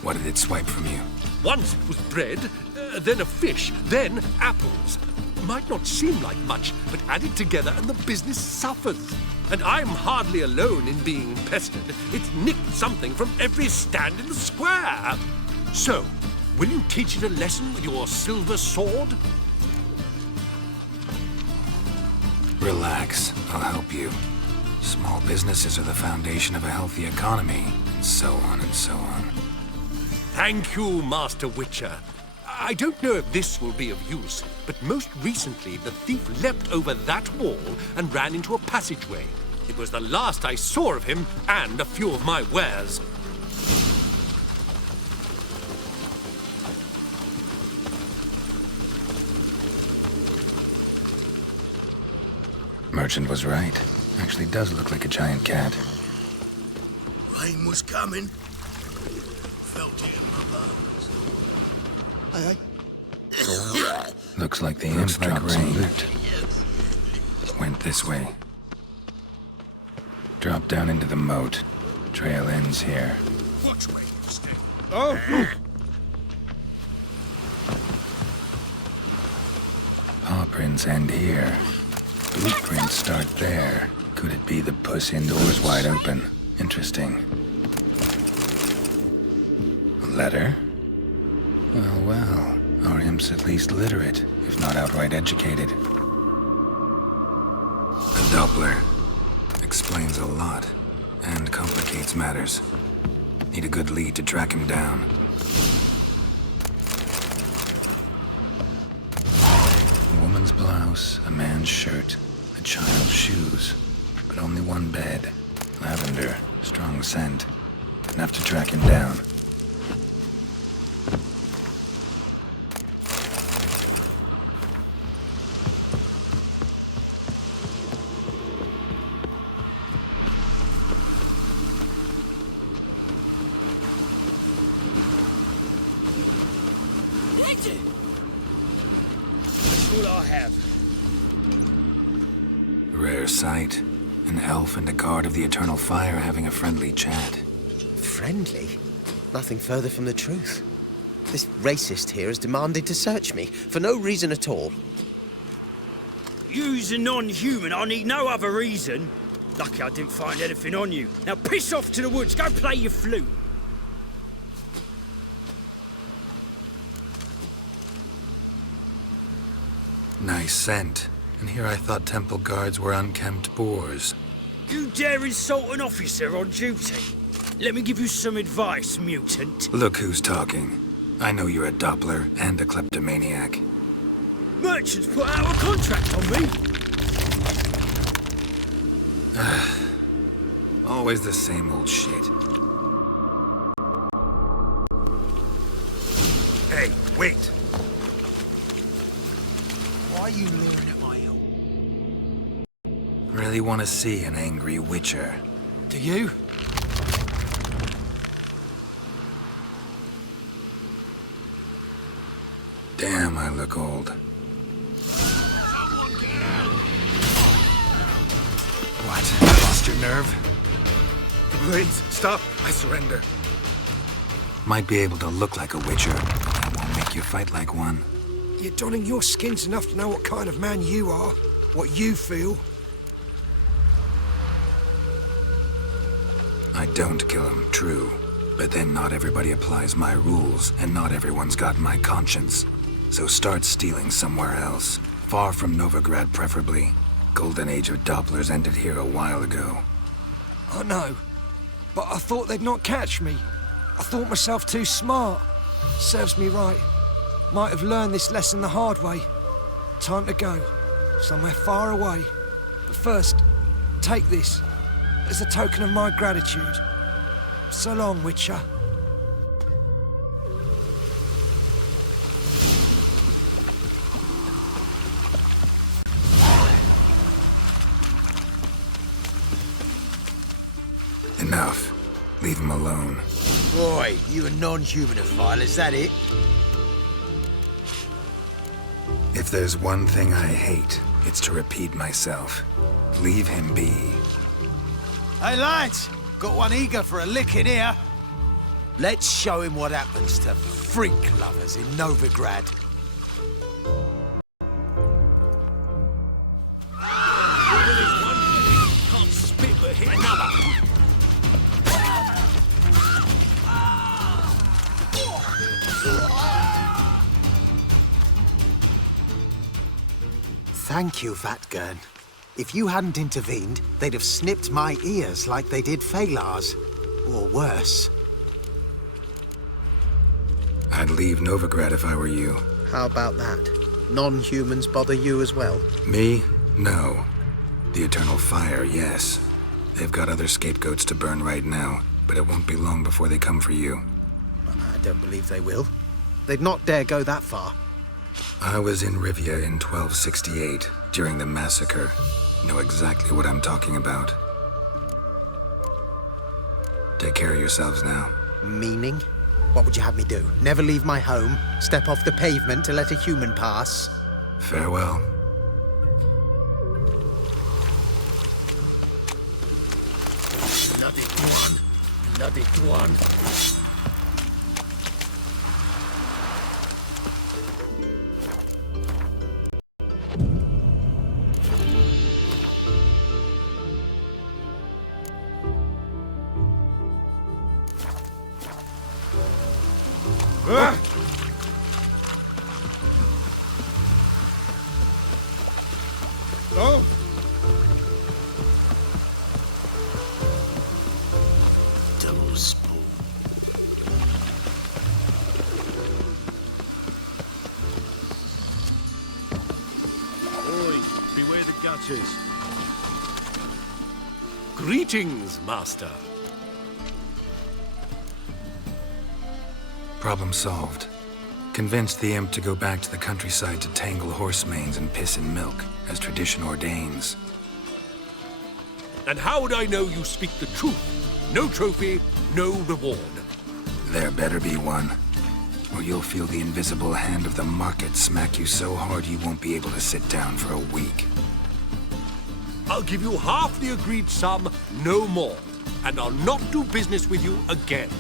What did it swipe from you? Once it was bread, then a fish, then apples. Might not seem like much, but added together and the business suffers. And I'm hardly alone in being pestered. It's nicked something from every stand in the square. So, will you teach it a lesson with your silver sword? Relax, I'll help you. Small businesses are the foundation of a healthy economy, and so on and so on. Thank you, Master Witcher. I don't know if this will be of use, but most recently the thief leapt over that wall and ran into a passageway. It was the last I saw of him and a few of my wares. Merchant was right. Actually does look like a giant cat. Rain was coming. Felt it in my bones. Aye. Looks like the imp dropped some loot. Went this way. Drop down into the moat. Trail ends here. Which way you stay? Oh! Paw prints end here. Blueprints start there. Could it be the puss indoors wide open? Interesting. A letter? Well, well. Our imp's at least literate, if not outright educated. A Doppler. Explains a lot, and complicates matters. Need a good lead to track him down. A woman's blouse, a man's shirt, a child's shoes, but only one bed. Lavender, strong scent. Enough to track him down. All I have. Rare sight. An elf and a guard of the Eternal Fire having a friendly chat. Friendly? Nothing further from the truth. This racist here has demanded to search me, for no reason at all. You's a non-human, I need no other reason. Lucky I didn't find anything on you. Now piss off to the woods, go play your flute. Nice scent. And here I thought temple guards were unkempt boors. You dare insult an officer on duty? Let me give you some advice, mutant. Look who's talking. I know you're a Doppler and a kleptomaniac. Merchants put out a contract on me. Always the same old shit. Hey, wait. Why are you leering at my help? Really want to see an angry witcher. Do you? Damn, I look old. What? Lost your nerve? Please, stop. I surrender. Might be able to look like a witcher, but that won't make you fight like one. You're donning your skins enough to know what kind of man you are, what you feel. I don't kill him, true. But then not everybody applies my rules, and not everyone's got my conscience. So start stealing somewhere else. Far from Novigrad, preferably. Golden age of Dopplers ended here a while ago. I know, but I thought they'd not catch me. I thought myself too smart. Serves me right. Might have learned this lesson the hard way. Time to go. Somewhere far away. But first, take this. as a token of my gratitude. So long, Witcher. Enough. Leave him alone. Boy, you a non-humanophile, is that it? If there's one thing I hate, it's to repeat myself. Leave him be. Hey lads, got one eager for a licking here. Let's show him what happens to freak lovers in Novigrad. Can't spit but hit another. Thank you, Vatgern. If you hadn't intervened, they'd have snipped my ears like they did Phalar's. Or worse. I'd leave Novigrad if I were you. How about that? Non-humans bother you as well? Me? No. The Eternal Fire, yes. They've got other scapegoats to burn right now, but it won't be long before they come for you. I don't believe they will. They'd not dare go that far. I was in Rivia in 1268, during the massacre. Know exactly what I'm talking about. Take care of yourselves now. Meaning? What would you have me do? Never leave my home? Step off the pavement to let a human pass? Farewell. Bloody one. Bloody one. Oh! Those Oi, beware the gutters. Greetings, Master. Problem solved. Convinced the imp to go back to the countryside to tangle horse manes and piss in milk, as tradition ordains. And how would I know you speak the truth? No trophy, no reward. There better be one, or you'll feel the invisible hand of the market smack you so hard you won't be able to sit down for a week. I'll give you half the agreed sum, no more. And I'll not do business with you again.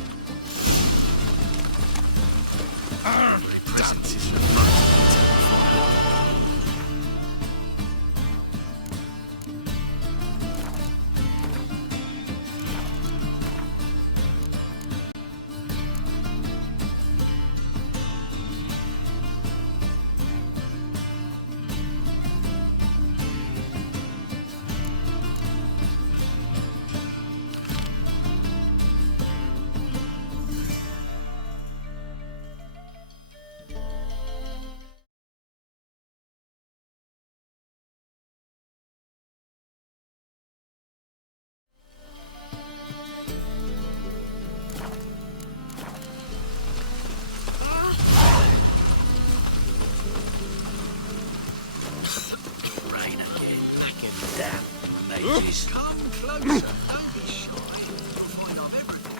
mages. Come closer. Don't be shy. You'll find I've everything.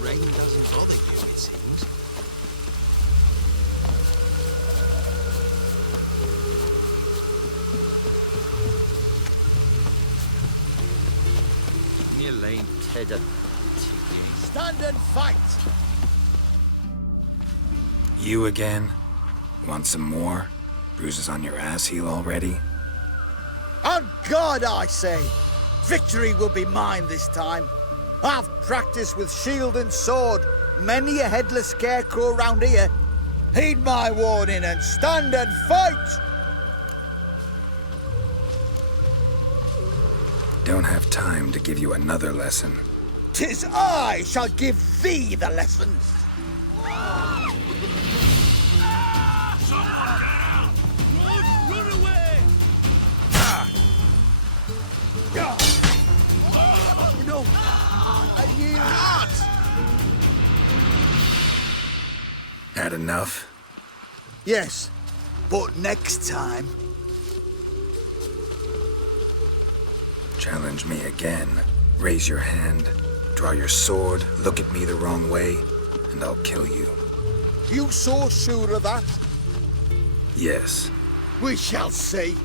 Rain doesn't bother you, it seems. Near Lane Tedder. Stand and fight! You again? Want some more? Bruises on your ass heel already? On God, I say! Victory will be mine this time. I've practiced with shield and sword. Many a headless scarecrow round here. Heed my warning and stand and fight! time to give you another lesson. 'Tis I shall give thee the lesson. Run away! You know, Had enough? Yes, but next time. Challenge me again. Raise your hand, draw your sword, look at me the wrong way, and I'll kill you. You so sure of that? Yes. We shall see.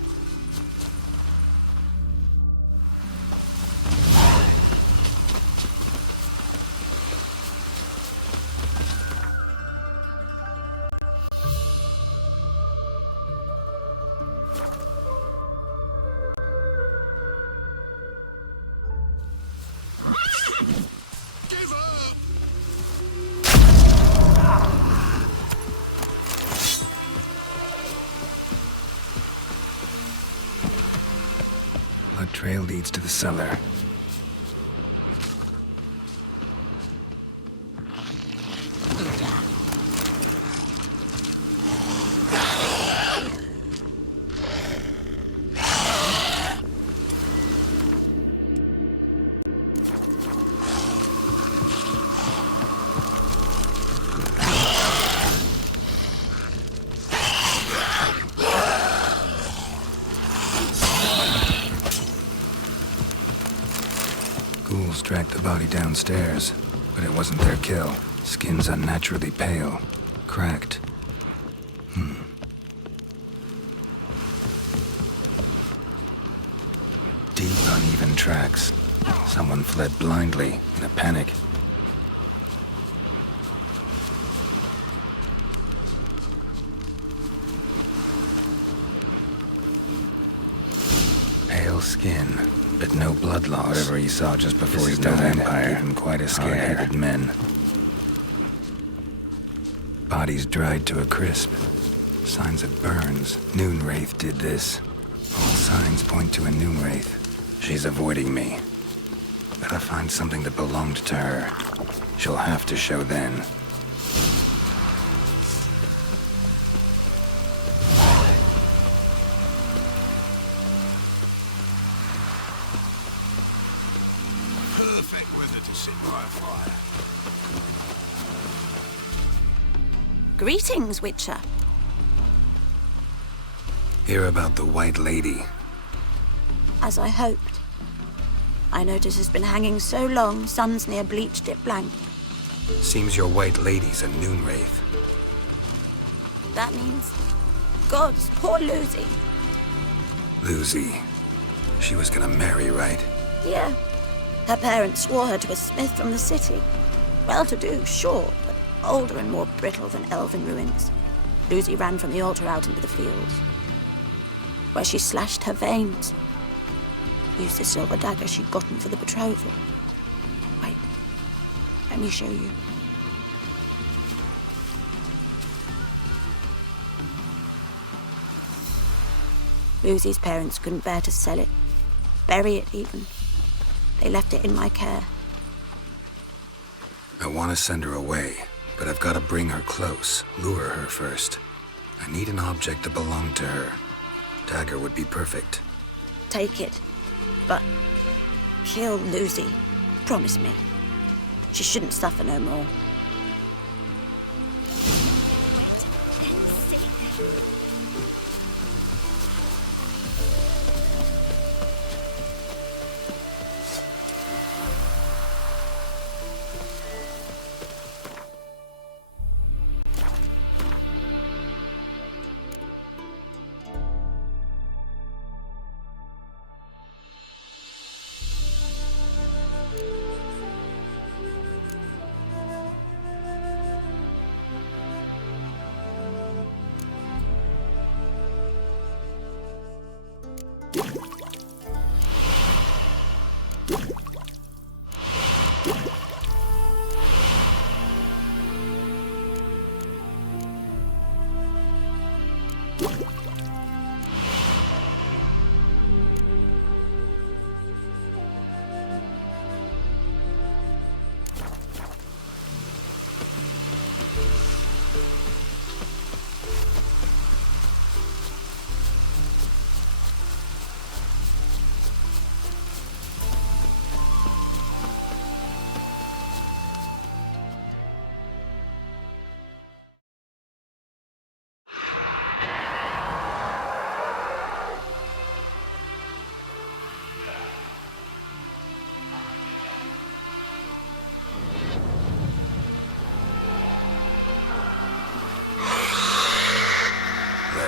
Blood trail leads to the cellar. Ghouls dragged the body downstairs, but it wasn't their kill. Skin's unnaturally pale, cracked. Deep, uneven tracks. Someone fled blindly in a panic. Pale skin, but no blood loss. Whatever he saw just before he died gave him quite a scare. Hard-headed men. Bodies dried to a crisp. Signs of burns. Noonwraith did this. All signs point to a Noonwraith. She's avoiding me. Gotta find something that belonged to her. She'll have to show then. Perfect weather to sit by a fire. Greetings, Witcher. Hear about the White Lady. As I hoped. I notice it's been hanging so long, sun's near bleached it blank. Seems your White Lady's a Noonwraith. That means... Gods, poor Lucy. Lucy. She was gonna marry, right? Yeah. Her parents swore her to a smith from the city. Well-to-do, sure, but older and more brittle than elven ruins. Lucy ran from the altar out into the fields, where she slashed her veins. Used the silver dagger she'd gotten for the betrothal. Wait, let me show you. Lucy's parents couldn't bear to sell it, bury it even. They left it in my care. I want to send her away, but I've got to bring her close, lure her first. I need an object that belonged to her. Dagger would be perfect. Take it, but kill Lucy. Promise me. She shouldn't suffer no more.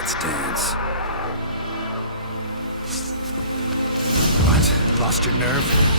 Let's dance. What? Lost your nerve?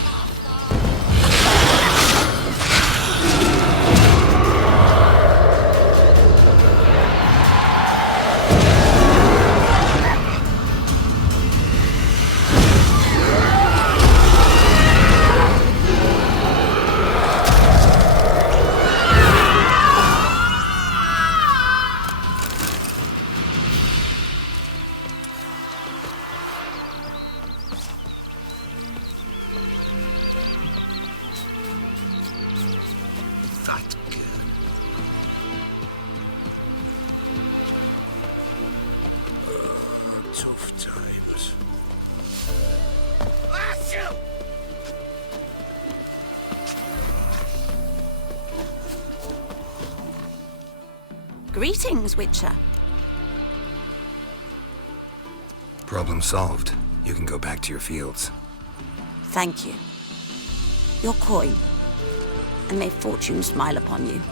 Tough times. Greetings, Witcher. Problem solved. You can go back to your fields. Thank you. Your coin. And may fortune smile upon you.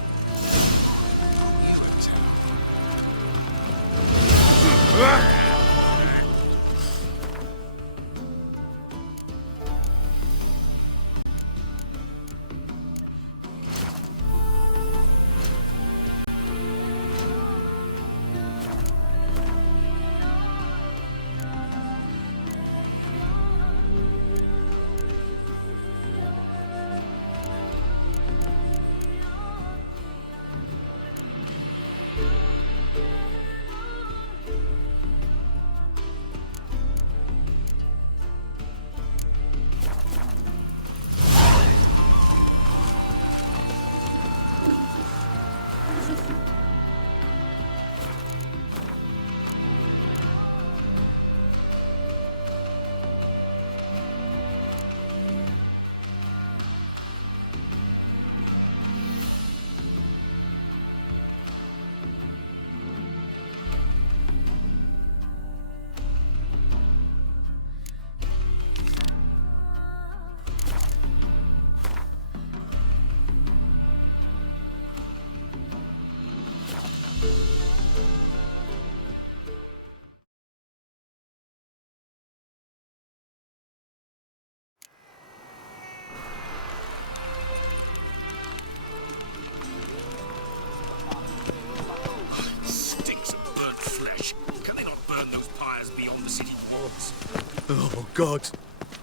Oh, God.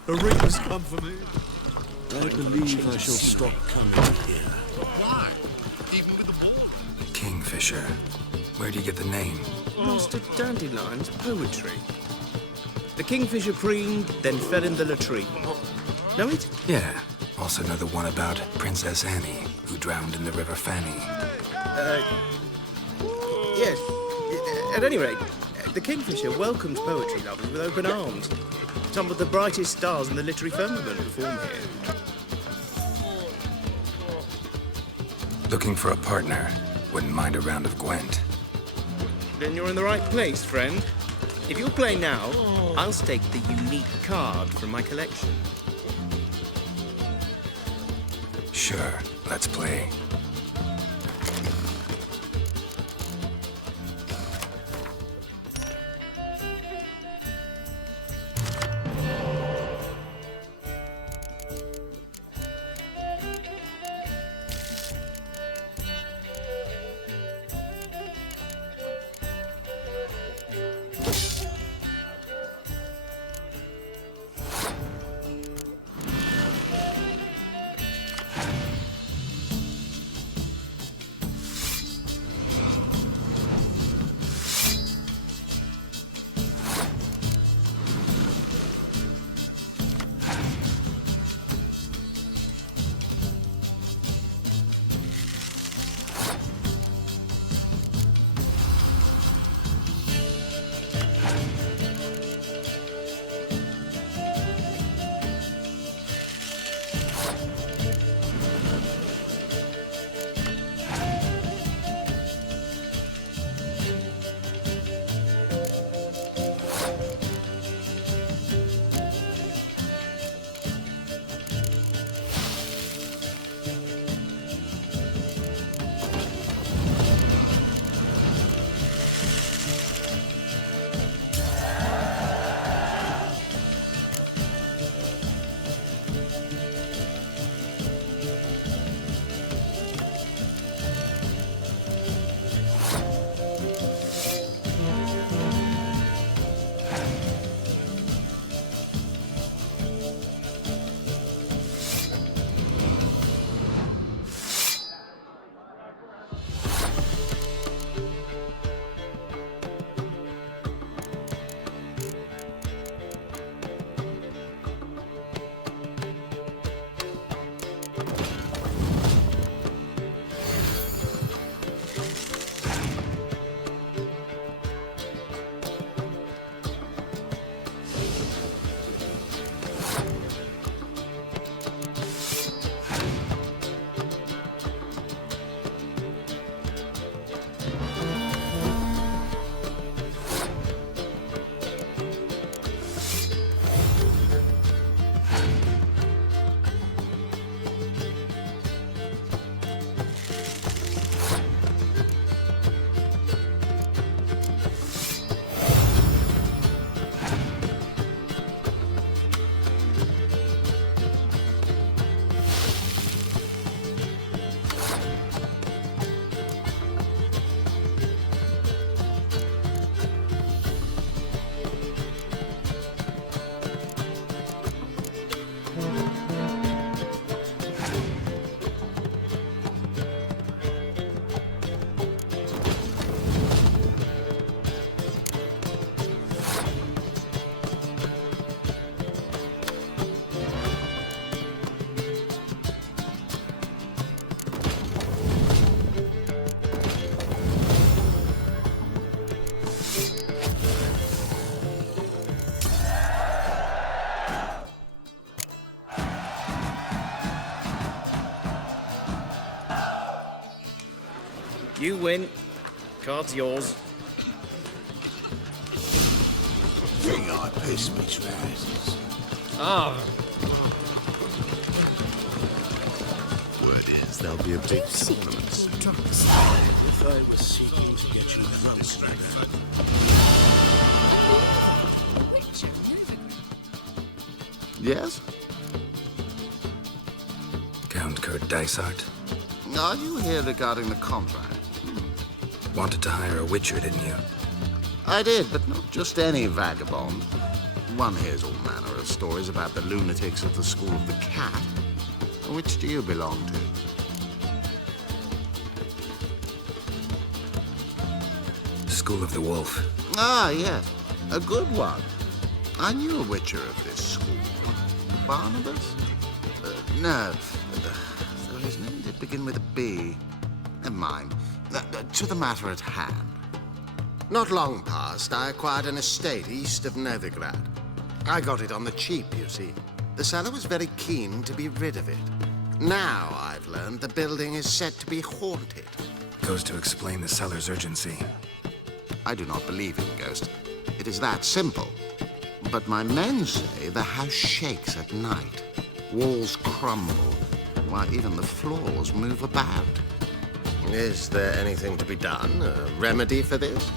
A reaper's come for me. I believe I shall stop coming here. Why? Even with the wall? Kingfisher. Where do you get the name? Master Dandelion's poetry. The kingfisher preened, then fell in the latrine. Know it? Yeah. Also know the one about Princess Annie, who drowned in the River Fanny. Yes. At any rate, the kingfisher welcomed poetry lovers with open arms. Some of the brightest stars in the literary firmament perform here. Looking for a partner. Wouldn't mind a round of Gwent. Then you're in the right place, friend. If you'll play now, I'll stake the unique card from my collection. Sure, let's play. You win. Card's yours. Thing I piss me trousers. Ah. Word is there'll be a big tournament. If I was seeking to get you drunk. Yes? Count Kurt Dysart. Are you here regarding the contract? Wanted to hire a witcher, didn't you? I did, but not just any vagabond. One hears all manner of stories about the lunatics of the School of the Cat. Which do you belong to? School of the Wolf. Ah, yes. A good one. I knew a witcher of this school. Barnabas? No. So his name did begin with a B. Never mind. To the matter at hand. Not long past, I acquired an estate east of Novigrad. I got it on the cheap, you see. The seller was very keen to be rid of it. Now, I've learned the building is said to be haunted. Goes to explain the seller's urgency. I do not believe in ghosts. It is that simple. But my men say the house shakes at night. Walls crumble, while even the floors move about. Is there anything to be done? A remedy for this?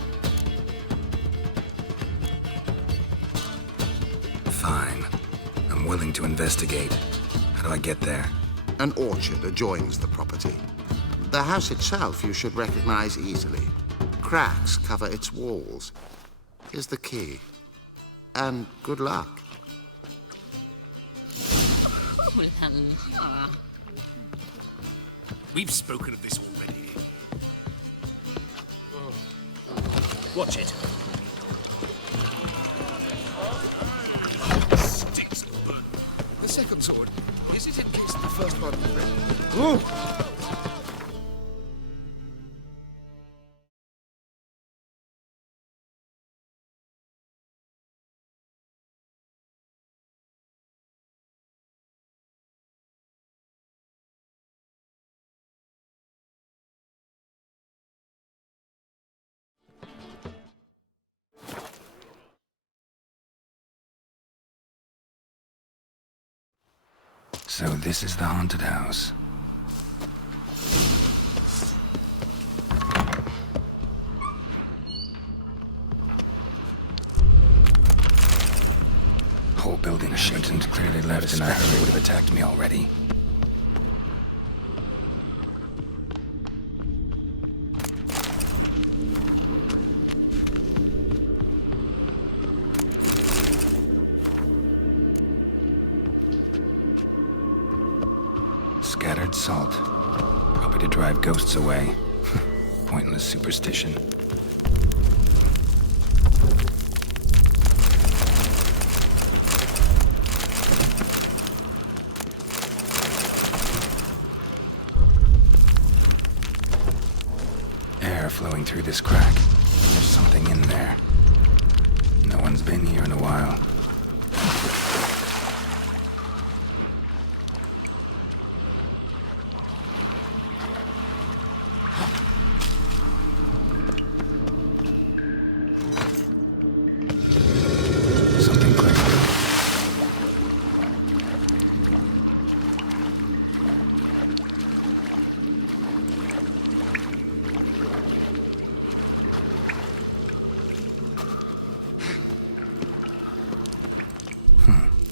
Fine. I'm willing to investigate. How do I get there? An orchard adjoins the property. The house itself you should recognize easily. Cracks cover its walls. Here's the key. And good luck. We've spoken of this already. Watch it. Sticks and burn. The second sword, is it encased in the first part of the ring? Ooh! So this is the haunted house. Whole building shaken, clearly left in a hurry. Would have attacked me already. Scattered salt. Probably to drive ghosts away. Pointless superstition. Air flowing through this crack. There's something in there. No one's been here in a while.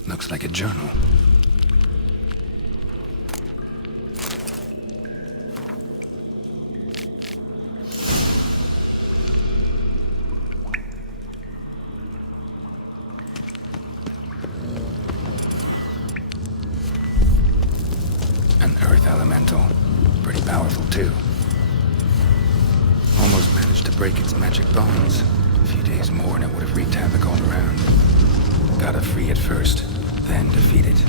Looks like a journal. An earth elemental. Pretty powerful, too. Almost managed to break its magic bonds. A few days more and it would have wreaked havoc all around. Gotta free it first, then defeat it.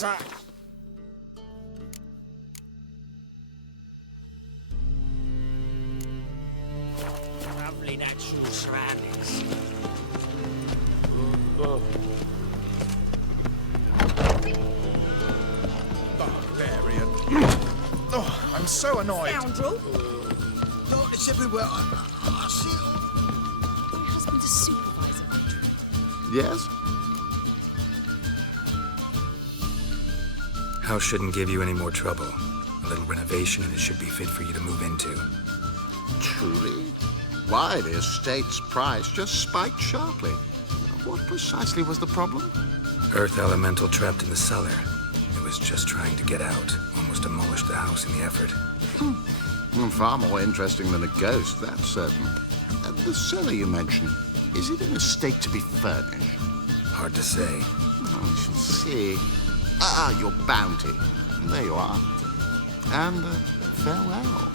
sir. Lovely natural surroundings. Barbarian. Oh, I'm so annoyed. Scoundrel! Darkness everywhere. I see. My husband's a supervisor. Yes? House shouldn't give you any more trouble. A little renovation and it should be fit for you to move into. Truly? Why, the estate's price just spiked sharply. What precisely was the problem? Earth elemental trapped in the cellar. It was just trying to get out. Almost demolished the house in the effort. Far more interesting than a ghost, that's certain. The cellar you mentioned, is it in a state to be furnished? Hard to say. We shall see. Ah, your bounty. There you are. And farewell.